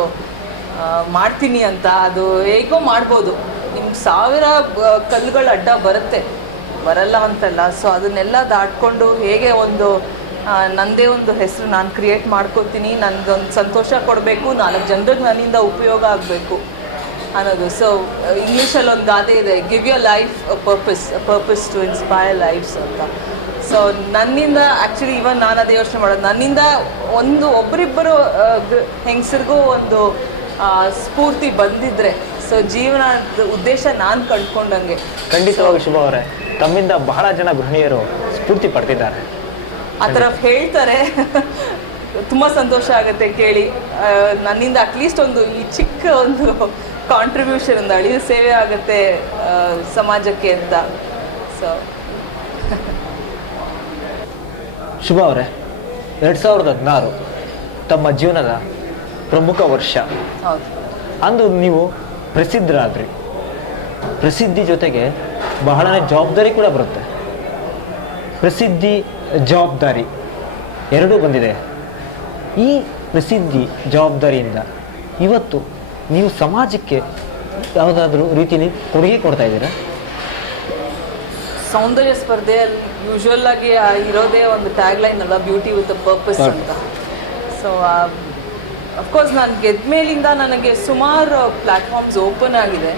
ಮಾಡ್ತೀನಿ ಅಂತ, ಅದು ಹೇಗೋ ಮಾಡ್ಬೋದು. ನಿಮ್ಗೆ 1000 ಕಲ್ಲುಗಳು ಅಡ್ಡ ಬರಲ್ಲ ಅಂತಲ್ಲ. ಸೊ ಅದನ್ನೆಲ್ಲ ದಾಟ್ಕೊಂಡು ಹೇಗೆ ಒಂದು ನನ್ನದೇ ಒಂದು ಹೆಸರು ನಾನು ಕ್ರಿಯೇಟ್ ಮಾಡ್ಕೊತೀನಿ, ನನಗೊಂದು ಸಂತೋಷ ಕೊಡಬೇಕು, 4 ಜನರಿಗೆ ನನ್ನಿಂದ ಉಪಯೋಗ ಆಗಬೇಕು ಅನ್ನೋದು. ಸೊ ಇಂಗ್ಲೀಷಲ್ಲಿ ಒಂದು ಗಾದೆ ಇದೆ, give your life a purpose to inspire lives ಅಂತ. ಸೊ ನನ್ನಿಂದ ಆ್ಯಕ್ಚುಲಿ ಇವನ್ ನಾನು ಅದೇ ಯೋಚನೆ ಮಾಡೋದು, ನನ್ನಿಂದ ಒಬ್ಬರಿಬ್ಬರು ಹೆಂಗಸರಿಗೂ ಒಂದು ಸ್ಫೂರ್ತಿ ಬಂದಿದ್ರೆ ಸೊ ಜೀವನದ ಉದ್ದೇಶ ನಾನು ಕಂಡುಕೊಂಡಂಗೆ. ಖಂಡಿತವಾಗಿ ಶುಭ ಅವರೇ, ತಮ್ಮಿಂದ ಬಹಳ ಜನ ಗೃಹಿಣಿಯರು ಸ್ಫೂರ್ತಿ ಪಡ್ತಿದ್ದಾರೆ. ಆ ಥರ ಹೇಳ್ತಾರೆ, ತುಂಬ ಸಂತೋಷ ಆಗುತ್ತೆ ಕೇಳಿ. ನನ್ನಿಂದ ಅಟ್ಲೀಸ್ಟ್ ಒಂದು ಈ ಚಿಕ್ಕ ಒಂದು ಕಾಂಟ್ರಿಬ್ಯೂಷನ್, ಒಂದು ಅಳಿಯ ಸೇವೆ ಆಗುತ್ತೆ ಸಮಾಜಕ್ಕೆ ಅಂತ. ಸೊ ಶುಭ ಅವರೇ, 2016 ತಮ್ಮ ಜೀವನದ ಪ್ರಮುಖ ವರ್ಷ. ಹೌದು. ಅಂದು ನೀವು ಪ್ರಸಿದ್ಧರಾದ್ರಿ. ಪ್ರಸಿದ್ಧಿ ಜೊತೆಗೆ ಬಹಳನೇ ಜವಾಬ್ದಾರಿ ಕೂಡ ಬರುತ್ತೆ. ಪ್ರಸಿದ್ಧಿ, ಜವಾಬ್ದಾರಿ ಎರಡೂ ಬಂದಿದೆ. ಈ ಪ್ರಸಿದ್ಧಿ ಜವಾಬ್ದಾರಿಯಿಂದ ಇವತ್ತು ನೀವು ಸಮಾಜಕ್ಕೆ ಯಾವುದಾದ್ರೂ ರೀತಿಯಲ್ಲಿ ಕೊಡುಗೆ ಕೊಡ್ತಾ ಇದ್ದೀರಾ? ಸೌಂದರ್ಯ ಸ್ಪರ್ಧೆಯಲ್ಲಿ ಯೂಶ್ವಲ್ ಆಗಿ ಇರೋದೇ ಒಂದು ಟ್ಯಾಗ್ ಲೈನ್ ಅಲ್ಲ, ಬ್ಯೂಟಿ ವಿತ್ ಅ ಪರ್ಪಸ್ ಅಂತ. ಸೊ ಅಫ್ಕೋರ್ಸ್ ನಾನು ಗೆದ್ದ ಮೇಲಿಂದ ನನಗೆ ಸುಮಾರು ಪ್ಲ್ಯಾಟ್ಫಾರ್ಮ್ಸ್ ಓಪನ್ ಆಗಿದೆ.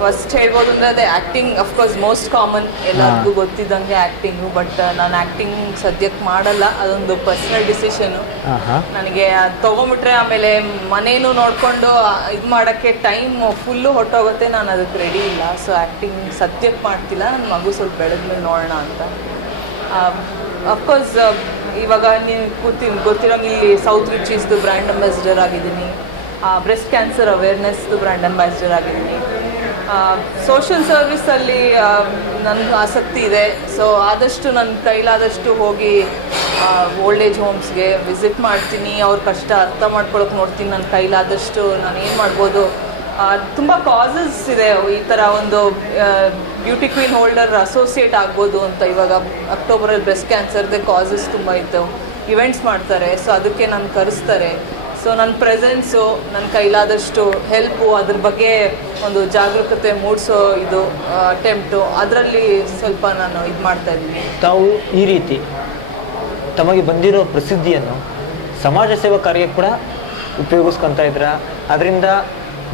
ಫಸ್ಟ್ ಹೇಳ್ಬೋದು ಅಂದರೆ ಅದೇ ಆ್ಯಕ್ಟಿಂಗ್, ಅಫ್ಕೋರ್ಸ್ ಮೋಸ್ಟ್ ಕಾಮನ್, ಎಲ್ಲರಿಗೂ ಗೊತ್ತಿದ್ದಂಗೆ ಆ್ಯಕ್ಟಿಂಗು. ಬಟ್ ನಾನು ಆ್ಯಕ್ಟಿಂಗ್ ಸದ್ಯಕ್ಕೆ ಮಾಡಲ್ಲ, ಅದೊಂದು ಪರ್ಸ್ನಲ್ ಡಿಸಿಷನು. ನನಗೆ ಅದು ತೊಗೊಂಬಿಟ್ರೆ ಆಮೇಲೆ ಮನೇನು ನೋಡಿಕೊಂಡು ಇದು ಮಾಡೋಕ್ಕೆ ಟೈಮ್ ಫುಲ್ಲು ಹೊಟ್ಟೋಗುತ್ತೆ, ನಾನು ಅದಕ್ಕೆ ರೆಡಿ ಇಲ್ಲ. ಸೊ ಆ್ಯಕ್ಟಿಂಗ್ ಸದ್ಯಕ್ಕೆ ಮಾಡ್ತಿಲ್ಲ, ನನ್ನ ಮಗು ಸ್ವಲ್ಪ ಬೆಳೆದ್ಮೇಲೆ ನೋಡೋಣ ಅಂತ. ಅಫ್ಕೋರ್ಸ್ ಇವಾಗ ನೀವು ಗೊತ್ತಿರೋಂಗೆ ಇಲ್ಲಿ ಸೌತ್ ರಿಚೀಸ್ದು ಬ್ರ್ಯಾಂಡ್ ಅಂಬಾಸಿಡರ್ ಆಗಿದ್ದೀನಿ, ಬ್ರೆಸ್ಟ್ ಕ್ಯಾನ್ಸರ್ ಅವೇರ್ನೆಸ್ದು ಬ್ರ್ಯಾಂಡ್ ಅಂಬಾಸಿಡರ್ ಆಗಿದ್ದೀನಿ. ಸೋಷಿಯಲ್ ಸರ್ವಿಸಲ್ಲಿ ನನಗೆ ಆಸಕ್ತಿ ಇದೆ. ಸೊ ಆದಷ್ಟು ನನ್ನ ಕೈಲಾದಷ್ಟು ಹೋಗಿ ಓಲ್ಡ್ ಏಜ್ ಹೋಮ್ಸ್ಗೆ ವಿಸಿಟ್ ಮಾಡ್ತೀನಿ, ಅವ್ರ ಕಷ್ಟ ಅರ್ಥ ಮಾಡ್ಕೊಳಕ್ಕೆ ನೋಡ್ತೀನಿ. ನನ್ನ ಕೈಲಾದಷ್ಟು ನಾನು ಏನು ಮಾಡ್ಬೋದು, ತುಂಬ ಕಾಸಸ್ ಇದೆ. ಈ ಥರ ಒಂದು ಬ್ಯೂಟಿ ಕ್ವೀನ್ ಹೋಲ್ಡರ್ ಅಸೋಸಿಯೇಟ್ ಆಗ್ಬೋದು ಅಂತ. ಇವಾಗ ಅಕ್ಟೋಬರಲ್ಲಿ ಬ್ರೆಸ್ಟ್ ಕ್ಯಾನ್ಸರ್ದೇ ಕಾಸಸ್ ತುಂಬ ಇದ್ದವು, ಇವೆಂಟ್ಸ್ ಮಾಡ್ತಾರೆ. ಸೊ ಅದಕ್ಕೆ ನಾನು ಕರೆಸ್ತಾರೆ. ಸೊ ನನ್ನ ಪ್ರೆಸೆನ್ಸು, ನನ್ನ ಕೈಲಾದಷ್ಟು ಹೆಲ್ಪು, ಅದ್ರ ಬಗ್ಗೆ ಒಂದು ಜಾಗರೂಕತೆ ಮೂಡಿಸೋ ಇದು ಅಟೆಂಪ್ಟು, ಅದರಲ್ಲಿ ಸ್ವಲ್ಪ ನಾನು ಇದು ಮಾಡ್ತಾಯಿದ್ದೀನಿ. ತಾವು ಈ ರೀತಿ ತಮಗೆ ಬಂದಿರೋ ಪ್ರಸಿದ್ಧಿಯನ್ನು ಸಮಾಜ ಸೇವಾ ಕಾರ್ಯಕ್ಕೆ ಕೂಡ ಉಪಯೋಗಿಸ್ಕೊತಾ ಇದ್ದೀರಾ. ಅದರಿಂದ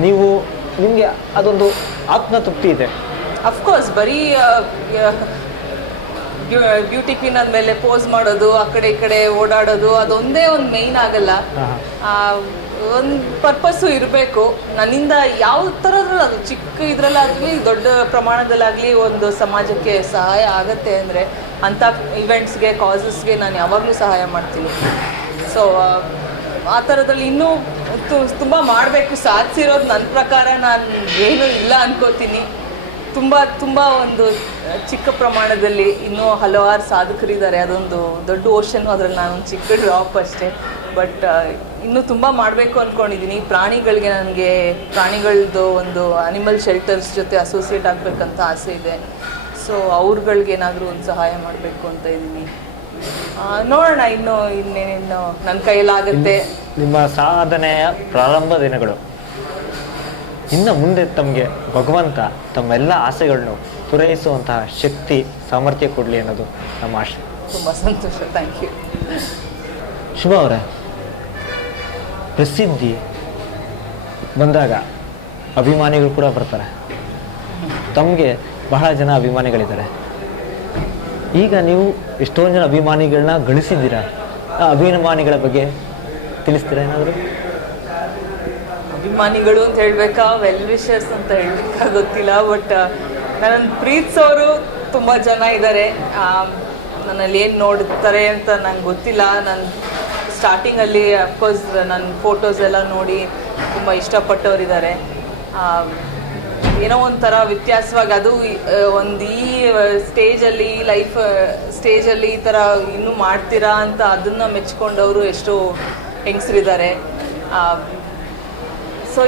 ನಿಮಗೆ ಅದೊಂದು ಆತ್ಮತೃಪ್ತಿ ಇದೆ. ಅಫ್ಕೋರ್ಸ್ ಬರೀ ಬ್ಯೂಟಿ ಕ್ವೀನ್ ಅಂದಮೇಲೆ ಪೋಸ್ ಮಾಡೋದು, ಆ ಕಡೆ ಈ ಕಡೆ ಓಡಾಡೋದು ಅದೊಂದೇ ಒಂದು ಮೇಯ್ನ್ ಆಗಲ್ಲ. ಒಂದು ಪರ್ಪಸ್ಸು ಇರಬೇಕು. ನನ್ನಿಂದ ಯಾವ ಥರದ್ರಲ್ಲಿ, ಅದು ಚಿಕ್ಕ ಇದರಲ್ಲಾಗಲಿ ದೊಡ್ಡ ಪ್ರಮಾಣದಲ್ಲಾಗಲಿ ಒಂದು ಸಮಾಜಕ್ಕೆ ಸಹಾಯ ಆಗತ್ತೆ ಅಂದರೆ ಅಂಥ ಇವೆಂಟ್ಸ್ಗೆ, ಕಾಸಸ್ಗೆ ನಾನು ಯಾವಾಗಲೂ ಸಹಾಯ ಮಾಡ್ತೀನಿ. ಸೊ ಆ ಥರದಲ್ಲಿ ಇನ್ನೂ ತುಂಬ ಮಾಡಬೇಕು. ಸಾಧಿಸಿರೋದು ನನ್ನ ಪ್ರಕಾರ ನಾನು ಏನೂ ಇಲ್ಲ ಅನ್ಕೋತೀನಿ. ತುಂಬ ಒಂದು ಚಿಕ್ಕ ಪ್ರಮಾಣದಲ್ಲಿ ಇನ್ನೂ ಹಲವಾರು ಸಾಧಕರಿದ್ದಾರೆ. ಅದೊಂದು ದೊಡ್ಡ ಓಷನ್ನು, ಅದರಲ್ಲಿ ನಾನೊಂದು ಚಿಕ್ಕ ಡ್ರಾಪ್ ಅಷ್ಟೇ. ಬಟ್ ಇನ್ನೂ ತುಂಬ ಮಾಡಬೇಕು ಅಂದ್ಕೊಂಡಿದ್ದೀನಿ. ಪ್ರಾಣಿಗಳಿಗೆ, ನನಗೆ ಪ್ರಾಣಿಗಳದ್ದು ಒಂದು ಅನಿಮಲ್ ಶೆಲ್ಟರ್ಸ್ ಜೊತೆ ಅಸೋಸಿಯೇಟ್ ಆಗಬೇಕಂತ ಆಸೆ ಇದೆ. ಸೊ ಅವ್ರುಗಳ್ಗೇನಾದರೂ ಒಂದು ಸಹಾಯ ಮಾಡಬೇಕು ಅಂತ ಇದ್ದೀನಿ. ನೋಡೋಣ ಇನ್ನೇನೇನು ನನ್ನ ಕೈಯಲ್ಲಾಗುತ್ತೆ. ನಿಮ್ಮ ಸಾಧನೆಯ ಪ್ರಾರಂಭ ದಿನಗಳು, ಇನ್ನು ಮುಂದೆ ತಮಗೆ ಭಗವಂತ ತಮ್ಮೆಲ್ಲ ಆಸೆಗಳನ್ನು ಪೂರೈಸುವಂತಹ ಶಕ್ತಿ, ಸಾಮರ್ಥ್ಯ ಕೊಡಲಿ ಅನ್ನೋದು ನಮ್ಮ ಆಶೆ. ತುಂಬ ಸಂತೋಷ, ಥ್ಯಾಂಕ್ ಯು. ಶುಭ ಅವರೇ, ಪ್ರಸಿದ್ಧಿ ಬಂದಾಗ ಅಭಿಮಾನಿಗಳು ಕೂಡ ಬರ್ತಾರೆ. ತಮಗೆ ಬಹಳ ಜನ ಅಭಿಮಾನಿಗಳಿದ್ದಾರೆ. ಈಗ ನೀವು ಎಷ್ಟೊಂದು ಜನ ಅಭಿಮಾನಿಗಳನ್ನ ಗಳಿಸಿದ್ದೀರಾ. ಆ ಅಭಿಮಾನಿಗಳ ಬಗ್ಗೆ ತಿಳಿಸ್ತೀರಾ ಏನಾದರೂ? ಅಭಿಮಾನಿಗಳು ಅಂತ ಹೇಳ್ಬೇಕಾ, ವೆಲ್ ವಿಷರ್ಸ್ ಅಂತ ಹೇಳ್ಬೇಕಾ ಗೊತ್ತಿಲ್ಲ. ಬಟ್ ನನ್ನನ್ನು ಪ್ರೀತಿಸೋರು ತುಂಬ ಜನ ಇದ್ದಾರೆ. ನನ್ನಲ್ಲಿ ಏನು ನೋಡ್ತಾರೆ ಅಂತ ನಂಗೆ ಗೊತ್ತಿಲ್ಲ. ನಾನು ಸ್ಟಾರ್ಟಿಂಗಲ್ಲಿ ಅಫ್ಕೋರ್ಸ್ ನನ್ನ ಫೋಟೋಸ್ ಎಲ್ಲ ನೋಡಿ ತುಂಬ ಇಷ್ಟಪಟ್ಟವರಿದ್ದಾರೆ. ಏನೋ ಒಂಥರ ವ್ಯತ್ಯಾಸವಾಗಿ ಅದು ಒಂದು ಈ ಸ್ಟೇಜಲ್ಲಿ ಲೈಫ್ ಸ್ಟೇಜಲ್ಲಿ ಈ ಥರ ಇನ್ನೂ ಮಾಡ್ತೀರಾ ಅಂತ ಅದನ್ನು ಮೆಚ್ಕೊಂಡವರು ಎಷ್ಟೋ ಹೆಂಗಸರಿದ್ದಾರೆ. ಸೊ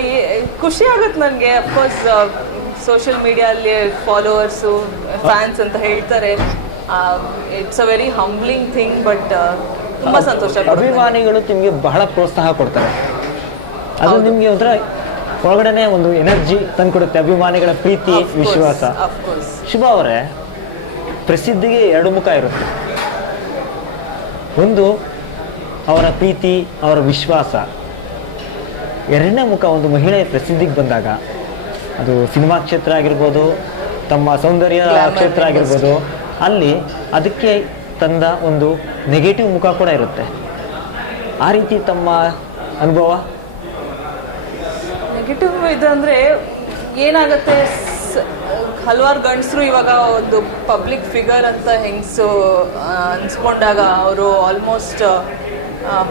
ಖುಷಿ ಆಗುತ್ತೆ ನನಗೆ. ಅಫ್ಕೋರ್ಸ್ ಸೋಷಿಯಲ್ ಮೀಡಿಯಲ್ಲಿ ಫಾಲೋವರ್ಸು ಫ್ಯಾನ್ಸ್ ಅಂತ ಹೇಳ್ತಾರೆ. It's a very humbling thing, but ತುಂಬ ಸಂತೋಷ. ಅಭಿಮಾನಿಗಳು ನಿಮಗೆ ಬಹಳ ಪ್ರೋತ್ಸಾಹ ಕೊಡ್ತಾರೆ, ಅದು ನಿಮಗೆ ಒಂಥರ ಒಳಗಡೆನೆ ಒಂದು ಎನರ್ಜಿ ತಂದುಕೊಡುತ್ತೆ. ಅಭಿಮಾನಿಗಳ ಪ್ರೀತಿ, ವಿಶ್ವಾಸ. ಶುಭಾ ಅವರೇ, ಪ್ರಸಿದ್ಧಿಗೆ ಎರಡು ಮುಖ ಇರುತ್ತೆ. ಒಂದು ಅವರ ಪ್ರೀತಿ, ಅವರ ವಿಶ್ವಾಸ. ಎರಡನೇ ಮುಖ ಒಂದು ಮಹಿಳೆಯ ಪ್ರಸಿದ್ಧಿಗೆ ಬಂದಾಗ ಅದು ಸಿನಿಮಾ ಕ್ಷೇತ್ರ ಆಗಿರ್ಬೋದು, ತಮ್ಮ ಸೌಂದರ್ಯ ಕ್ಷೇತ್ರ ಆಗಿರ್ಬೋದು, ಅಲ್ಲಿ ಅದಕ್ಕೆ ತಂದ ಒಂದು ನೆಗೆಟಿವ್ ಮುಖ ಕೂಡ ಇರುತ್ತೆ. ಆ ರೀತಿ ತಮ್ಮ ಅನುಭವ? ನೆಗೆಟಿವ್ ಇದಂದರೆ ಏನಾಗುತ್ತೆ, ಹಲವಾರು ಗಂಡಸರು ಇವಾಗ ಒಂದು ಪಬ್ಲಿಕ್ ಫಿಗರ್ ಅಂತ ಹೆಂಗಸು ಅನ್ಸ್ಕೊಂಡಾಗ ಅವರು ಆಲ್ಮೋಸ್ಟ್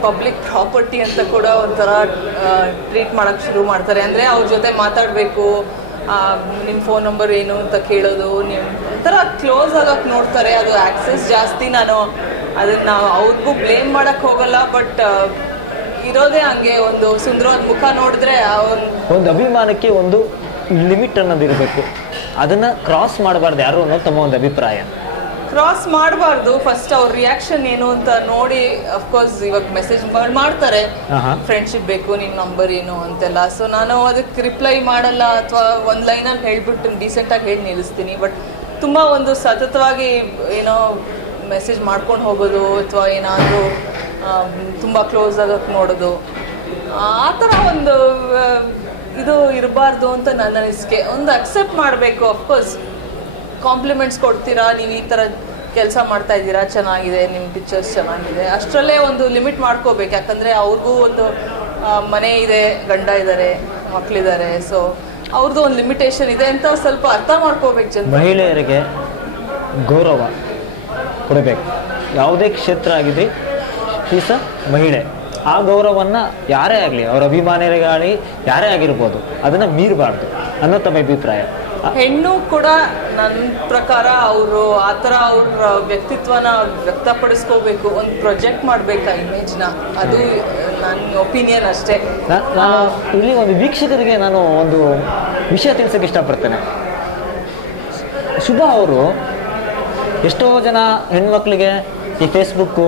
ಪಬ್ಲಿಕ್ ಪ್ರಾಪರ್ಟಿ ಅಂತ ಕೂಡ ಒಂಥರ ಟ್ರೀಟ್ ಮಾಡೋಕ್ಕೆ ಶುರು ಮಾಡ್ತಾರೆ. ಅಂದರೆ ಅವ್ರ ಜೊತೆ ಮಾತಾಡಬೇಕು, ನಿಮ್ಮ ಫೋನ್ ನಂಬರ್ ಏನು ಅಂತ ಕೇಳೋದು, ನೀವು ಒಂಥರ ಕ್ಲೋಸ್ ಆಗಕ್ಕೆ ನೋಡ್ತಾರೆ. ಅದು ಆ್ಯಕ್ಸೆಸ್ ಜಾಸ್ತಿ. ನಾನು ಅದನ್ನು ಅವ್ರಿಗೂ ಬ್ಲೇಮ್ ಮಾಡೋಕ್ಕೆ ಹೋಗಲ್ಲ, ಬಟ್ ಇರೋದೇ ಹಂಗೆ. ಒಂದು ಸುಂದರವಾದ ಮುಖ ನೋಡಿದ್ರೆ ಒಂದು ಅಭಿಮಾನಕ್ಕೆ ಒಂದು ಲಿಮಿಟ್ ಅನ್ನೋದು ಇರಬೇಕು, ಅದನ್ನು ಕ್ರಾಸ್ ಮಾಡಬಾರ್ದು ಯಾರು ಅನ್ನೋದು ತಮ್ಮ ಒಂದು ಅಭಿಪ್ರಾಯ. ಕ್ರಾಸ್ ಮಾಡಬಾರ್ದು. ಫಸ್ಟ್ ಅವ್ರ ರಿಯಾಕ್ಷನ್ ಏನು ಅಂತ ನೋಡಿ, ಅಫ್ಕೋರ್ಸ್ ಇವಾಗ ಮೆಸೇಜ್ ಮಾಡ್ತಾರೆ, ಫ್ರೆಂಡ್ಶಿಪ್ ಬೇಕು, ನಿಮ್ಮ ನಂಬರ್ ಏನು ಅಂತೆಲ್ಲ. ಸೊ ನಾನು ಅದಕ್ಕೆ ರಿಪ್ಲೈ ಮಾಡಲ್ಲ, ಅಥವಾ ಒಂದು ಲೈನಲ್ಲಿ ಹೇಳ್ಬಿಟ್ಟು ಡೀಸೆಂಟಾಗಿ ಹೇಳಿ ನಿಲ್ಲಿಸ್ತೀನಿ. ಬಟ್ ತುಂಬ ಒಂದು ಸತತವಾಗಿ ಏನೋ ಮೆಸೇಜ್ ಮಾಡ್ಕೊಂಡು ಹೋಗೋದು, ಅಥವಾ ಏನಾದರೂ ತುಂಬ ಕ್ಲೋಸ್ ಆಗಕ್ಕೆ ನೋಡೋದು, ಆ ಥರ ಒಂದು ಇದು ಇರಬಾರ್ದು ಅಂತ ನನ್ನ ಅನಿಸಿಕೆ. ಒಂದು ಅಕ್ಸೆಪ್ಟ್ ಮಾಡಬೇಕು. ಅಫ್ಕೋರ್ಸ್ ಕಾಂಪ್ಲಿಮೆಂಟ್ಸ್ ಕೊಡ್ತೀರಾ, ನೀವು ಈ ಥರ ಕೆಲಸ ಮಾಡ್ತಾ ಇದ್ದೀರಾ, ಚೆನ್ನಾಗಿದೆ, ನಿಮ್ಮ ಪಿಕ್ಚರ್ಸ್ ಚೆನ್ನಾಗಿದೆ, ಅಷ್ಟರಲ್ಲೇ ಒಂದು ಲಿಮಿಟ್ ಮಾಡ್ಕೋಬೇಕು. ಯಾಕಂದರೆ ಅವ್ರಿಗೂ ಒಂದು ಮನೆ ಇದೆ, ಗಂಡ ಇದ್ದಾರೆ, ಮಕ್ಕಳಿದ್ದಾರೆ. ಸೊ ಅವ್ರದ್ದು ಒಂದು ಲಿಮಿಟೇಷನ್ ಇದೆ ಅಂತ ಸ್ವಲ್ಪ ಅರ್ಥ ಮಾಡ್ಕೋಬೇಕು ಜನ. ಮಹಿಳೆಯರಿಗೆ ಗೌರವ ಕೊಡಬೇಕು. ಯಾವುದೇ ಕ್ಷೇತ್ರ ಆಗಿದೆ, ಈಸ ಮಹಿಳೆ, ಆ ಗೌರವವನ್ನು ಯಾರೇ ಆಗಲಿ, ಅವರ ಅಭಿಮಾನಿಗಳಾಗಲಿ ಯಾರೇ ಆಗಿರ್ಬೋದು, ಅದನ್ನು ಮೀರಬಾರ್ದು ಅನ್ನೋ ತಮ್ಮ ಅಭಿಪ್ರಾಯ. ಹೆಣ್ಣು ಕೂಡ ನನ್ನ ಪ್ರಕಾರ ಅವರು ಆ ಥರ ಅವ್ರ ವ್ಯಕ್ತಿತ್ವನ ವ್ಯಕ್ತಪಡಿಸ್ಕೋಬೇಕು, ಒಂದು ಪ್ರೊಜೆಕ್ಟ್ ಮಾಡಬೇಕು ಆ ಇಮೇಜ್ನ. ಅದು ನನ್ನ ಒಪಿನಿಯನ್ ಅಷ್ಟೇ. ನಾನು ಇಲ್ಲಿ ಒಂದು ವೀಕ್ಷಕರಿಗೆ ನಾನು ಒಂದು ವಿಷಯ ತಿಳಿಸೋಕ್ಕೆ ಇಷ್ಟಪಡ್ತೇನೆ. ಶುಭಾ ಅವರು ಎಷ್ಟೋ ಜನ ಹೆಣ್ಮಕ್ಳಿಗೆ ಈ ಫೇಸ್ಬುಕ್ಕು,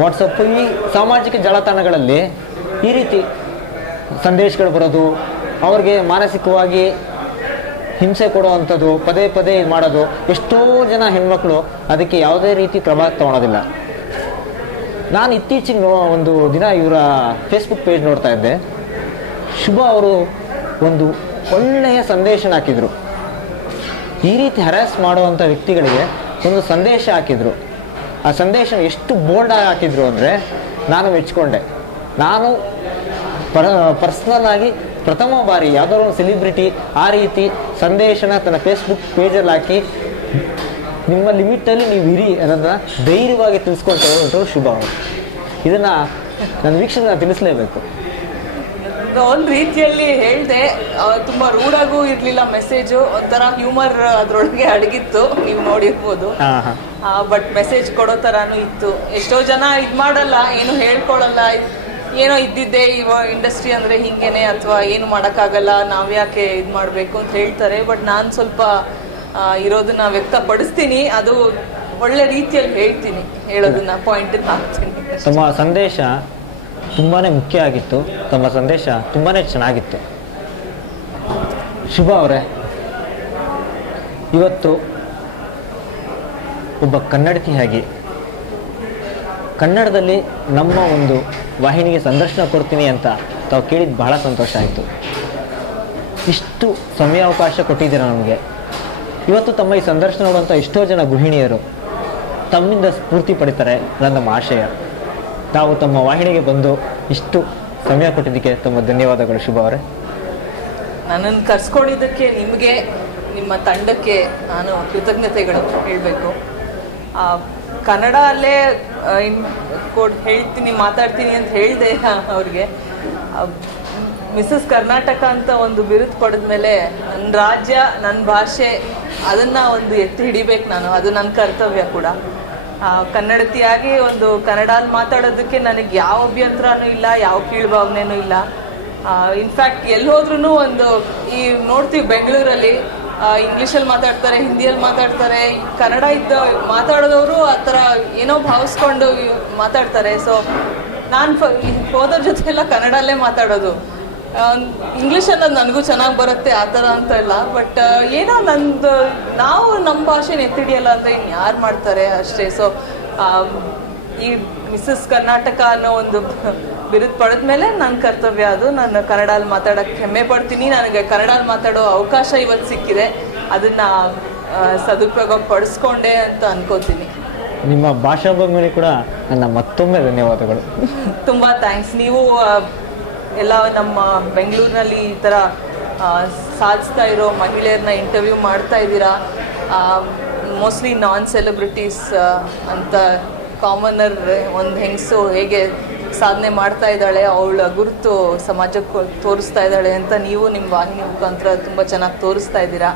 ವಾಟ್ಸಪ್ಪು, ಈ ಸಾಮಾಜಿಕ ಜಾಲತಾಣಗಳಲ್ಲಿ ಈ ರೀತಿ ಸಂದೇಶಗಳು ಬರೋದು, ಅವ್ರಿಗೆ ಮಾನಸಿಕವಾಗಿ ಹಿಂಸೆ ಕೊಡುವಂಥದ್ದು, ಪದೇ ಪದೇ ಮಾಡೋದು, ಎಷ್ಟೋ ಜನ ಹೆಣ್ಮಕ್ಳು ಅದಕ್ಕೆ ಯಾವುದೇ ರೀತಿ ಕ್ರಮ ತಗೊಳೋದಿಲ್ಲ. ನಾನು ಇತ್ತೀಚೆಗೆ ಒಂದು ದಿನ ಇವರ ಫೇಸ್ಬುಕ್ ಪೇಜ್ ನೋಡ್ತಾ ಇದ್ದೆ. ಶುಭಾ ಅವರು ಒಂದು ಒಳ್ಳೆಯ ಸಂದೇಶನ ಹಾಕಿದರು. ಈ ರೀತಿ ಹ್ಯಾರಾಸ್ ಮಾಡುವಂಥ ವ್ಯಕ್ತಿಗಳಿಗೆ ಒಂದು ಸಂದೇಶ ಹಾಕಿದರು. ಆ ಸಂದೇಶ ಎಷ್ಟು ಬೋಲ್ಡಾಗಿ ಹಾಕಿದ್ರು ಅಂದರೆ ನಾನು ಮೆಚ್ಕೊಂಡೆ. ನಾನು ಪರ್ಸ್ನಲ್ ಆಗಿ ಪ್ರಥಮ ಬಾರಿ ಯಾವುದಾದ್ರು ಒಂದು ಸೆಲಿಬ್ರಿಟಿ ಆ ರೀತಿ ಸಂದೇಶನ ತನ್ನ ಫೇಸ್ಬುಕ್ ಪೇಜಲ್ಲಿ ಹಾಕಿ ನಿಮ್ಮ ಲಿಮಿಟಲ್ಲಿ ನೀವು ಇರಿ ಅನ್ನೋದನ್ನ ಧೈರ್ಯವಾಗಿ ತಿಳಿಸ್ಕೊಳ್ತಾರೆ ಶುಭಾ ಅವರು. ಇದನ್ನು ನನ್ನ ವೀಕ್ಷಕನ ತಿಳಿಸಲೇಬೇಕು. ಒಂದು ರೀತಿಯಲ್ಲಿ ಹೇಳಿದೆ, ತುಂಬ ರೂಢಾಗೂ ಇರಲಿಲ್ಲ ಮೆಸೇಜು, ಒಂಥರ ಹ್ಯೂಮರ್ ಅದರೊಳಗೆ ಅಡಗಿತ್ತು, ನೀವು ನೋಡಿರ್ಬೋದು. ಬಟ್ ಮೆಸೇಜ್ ಕೊಡೋ ಥರನೂ ಇತ್ತು. ಎಷ್ಟೋ ಜನ ಇದು ಮಾಡಲ್ಲ, ಏನು ಹೇಳ್ಕೊಳಲ್ಲ, ಏನೋ ಇದ್ದಿದ್ದೆ ಇವ ಇಂಡಸ್ಟ್ರಿ ಅಂದರೆ ಹಿಂಗೇನೆ, ಅಥವಾ ಏನು ಮಾಡೋಕ್ಕಾಗಲ್ಲ, ನಾವ್ಯಾಕೆ ಇದು ಮಾಡಬೇಕು ಅಂತ ಹೇಳ್ತಾರೆ. ಬಟ್ ನಾನು ಸ್ವಲ್ಪ ಇರೋದನ್ನ ವ್ಯಕ್ತಪಡಿಸ್ತೀನಿ, ಅದು ಒಳ್ಳೆ ರೀತಿಯಲ್ಲಿ ಹೇಳ್ತೀನಿ, ಹೇಳೋದನ್ನ ಪಾಯಿಂಟ್ ಹಾಕ್ತೀನಿ. ತಮ್ಮ ಸಂದೇಶ ತುಂಬಾ ಮುಖ್ಯ ಆಗಿತ್ತು, ತಮ್ಮ ಸಂದೇಶ ತುಂಬಾ ಚೆನ್ನಾಗಿತ್ತು. ಶುಭಾ ಅವರೇ, ಇವತ್ತು ಒಬ್ಬ ಕನ್ನಡತಿಯಾಗಿ ಕನ್ನಡದಲ್ಲಿ ನಮ್ಮ ಒಂದು ವಾಹಿನಿಗೆ ಸಂದರ್ಶನ ಕೊಡ್ತೀನಿ ಅಂತ ತಾವು ಕೇಳಿದ್ದು ಬಹಳ ಸಂತೋಷ ಆಯಿತು. ಇಷ್ಟು ಸಮಯಾವಕಾಶ ಕೊಟ್ಟಿದ್ದೀರ ನಮಗೆ. ಇವತ್ತು ತಮ್ಮ ಈ ಸಂದರ್ಶನ ನೋಡುವಂಥ ಎಷ್ಟೋ ಜನ ಗೃಹಿಣಿಯರು ತಮ್ಮಿಂದ ಸ್ಫೂರ್ತಿ ಪಡಿತಾರೆ ನನ್ನ ನಮ್ಮ ಆಶಯ. ತಾವು ತಮ್ಮ ವಾಹಿನಿಗೆ ಬಂದು ಇಷ್ಟು ಸಮಯ ಕೊಟ್ಟಿದ್ದಕ್ಕೆ ತಮ್ಮ ಧನ್ಯವಾದಗಳು ಶುಭಾ ಅವರೇ. ನನ್ನನ್ನು ಕರ್ಸ್ಕೊಂಡಿದ್ದಕ್ಕೆ ನಿಮಗೆ, ನಿಮ್ಮ ತಂಡಕ್ಕೆ ನಾನು ಕೃತಜ್ಞತೆಗಳು ಹೇಳಬೇಕು. ಕನ್ನಡ ಅಲ್ಲೇ ಹೇಳ್ತೀನಿ ಮಾತಾಡ್ತೀನಿ ಅಂತ ಹೇಳಿದೆ ಅವ್ರಿಗೆ. ಮಿಸಸ್ ಕರ್ನಾಟಕ ಅಂತ ಒಂದು ಬಿರುದು ಪಡೆದ್ಮೇಲೆ ನನ್ನ ರಾಜ್ಯ ನನ್ನ ಭಾಷೆ ಅದನ್ನು ಒಂದು ಎತ್ತಿ ಹಿಡಿಬೇಕು ನಾನು, ಅದು ನನ್ನ ಕರ್ತವ್ಯ ಕೂಡ. ಕನ್ನಡತಿಯಾಗಿ ಒಂದು ಕನ್ನಡಲ್ಲಿ ಮಾತಾಡೋದಕ್ಕೆ ನನಗೆ ಯಾವ ಅಭ್ಯಂತರನೂ ಇಲ್ಲ, ಯಾವ ಕೀಳ್ಭಾವನೆನೂ ಇಲ್ಲ. ಇನ್ಫ್ಯಾಕ್ಟ್ ಎಲ್ಲಿ ಹೋದ್ರೂ ಒಂದು ಈ ನೋಡ್ತೀವಿ ಬೆಂಗಳೂರಲ್ಲಿ ಇಂಗ್ಲೀಷಲ್ಲಿ ಮಾತಾಡ್ತಾರೆ, ಹಿಂದಿಯಲ್ಲಿ ಮಾತಾಡ್ತಾರೆ, ಕನ್ನಡ ಮಾತಾಡೋದವರು ಆ ಥರ ಏನೋ ಭಾವಿಸ್ಕೊಂಡು ಮಾತಾಡ್ತಾರೆ. ಸೊ ನಾನು ಹೋದವ್ರ ಜೊತೆ ಎಲ್ಲ ಕನ್ನಡಲ್ಲೇ ಮಾತಾಡೋದು. ಇಂಗ್ಲೀಷ್ ಅನ್ನೋದು ನನಗೂ ಚೆನ್ನಾಗಿ ಬರುತ್ತೆ ಆ ಥರ ಅಂತ ಇಲ್ಲ, ಬಟ್ ಏನೋ ನಾವು ನಮ್ಮ ಭಾಷೆನ ಎತ್ತಿಡಿಯಲ್ಲ ಅಂದರೆ ಇನ್ನು ಯಾರು ಮಾಡ್ತಾರೆ ಅಷ್ಟೇ. ಸೊ ಈ ಮಿಸಸ್ ಕರ್ನಾಟಕ ಅನ್ನೋ ಒಂದು ಬಿರುದು ಪಡೆದ್ಮೇಲೆ ನನ್ನ ಕರ್ತವ್ಯ ಅದು. ನಾನು ಕನ್ನಡಲ್ಲಿ ಮಾತಾಡೋಕ್ಕೆ ಹೆಮ್ಮೆ ಪಡ್ತೀನಿ. ನನಗೆ ಕನ್ನಡಲ್ಲಿ ಮಾತಾಡೋ ಅವಕಾಶ ಇವತ್ತು ಸಿಕ್ಕಿದೆ, ಅದನ್ನು ಸದುಪಯೋಗ ಪಡಿಸ್ಕೊಂಡೆ ಅಂತ ಅನ್ಕೋತೀನಿ. ನಿಮ್ಮ ಭಾಷಾ ಬಗ್ಗೆ ಕೂಡ ನನ್ನ ಮತ್ತೊಮ್ಮೆ ಧನ್ಯವಾದಗಳು. ತುಂಬ ಥ್ಯಾಂಕ್ಸ್. ನೀವು ಎಲ್ಲ ನಮ್ಮ ಬೆಂಗಳೂರಿನಲ್ಲಿ ಈ ಥರ ಸಾಧಿಸ್ತಾ ಇರೋ ಮಹಿಳೆಯರನ್ನ ಇಂಟರ್ವ್ಯೂ ಮಾಡ್ತಾ ಇದ್ದೀರಾ. ಮೋಸ್ಟ್ಲಿ ನಾನ್ ಸೆಲೆಬ್ರಿಟೀಸ್ ಅಂತ ಕಾಮನರ್ ಒಂದು ಹೆಂಗಸು ಹೇಗೆ ಸಾಧನೆ ಮಾಡ್ತಾ ಇದ್ದಾಳೆ, ಅವಳ ಗುರುತು ಸಮಾಜಕ್ಕೆ ತೋರಿಸ್ತಾ ಇದ್ದಾಳೆ ಅಂತ ನೀವು ನಿಮ್ಮ ವಾಹಿನಿ ಮುಖಾಂತರ ತುಂಬ ಚೆನ್ನಾಗಿ ತೋರಿಸ್ತಾ ಇದ್ದೀರಾ.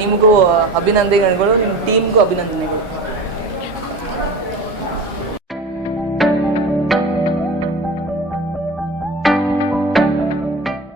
ನಿಮಗೂ ಅಭಿನಂದನೆಗಳು, ನಿಮ್ಮ ಟೀಮ್ಗೂ ಅಭಿನಂದನೆಗಳು.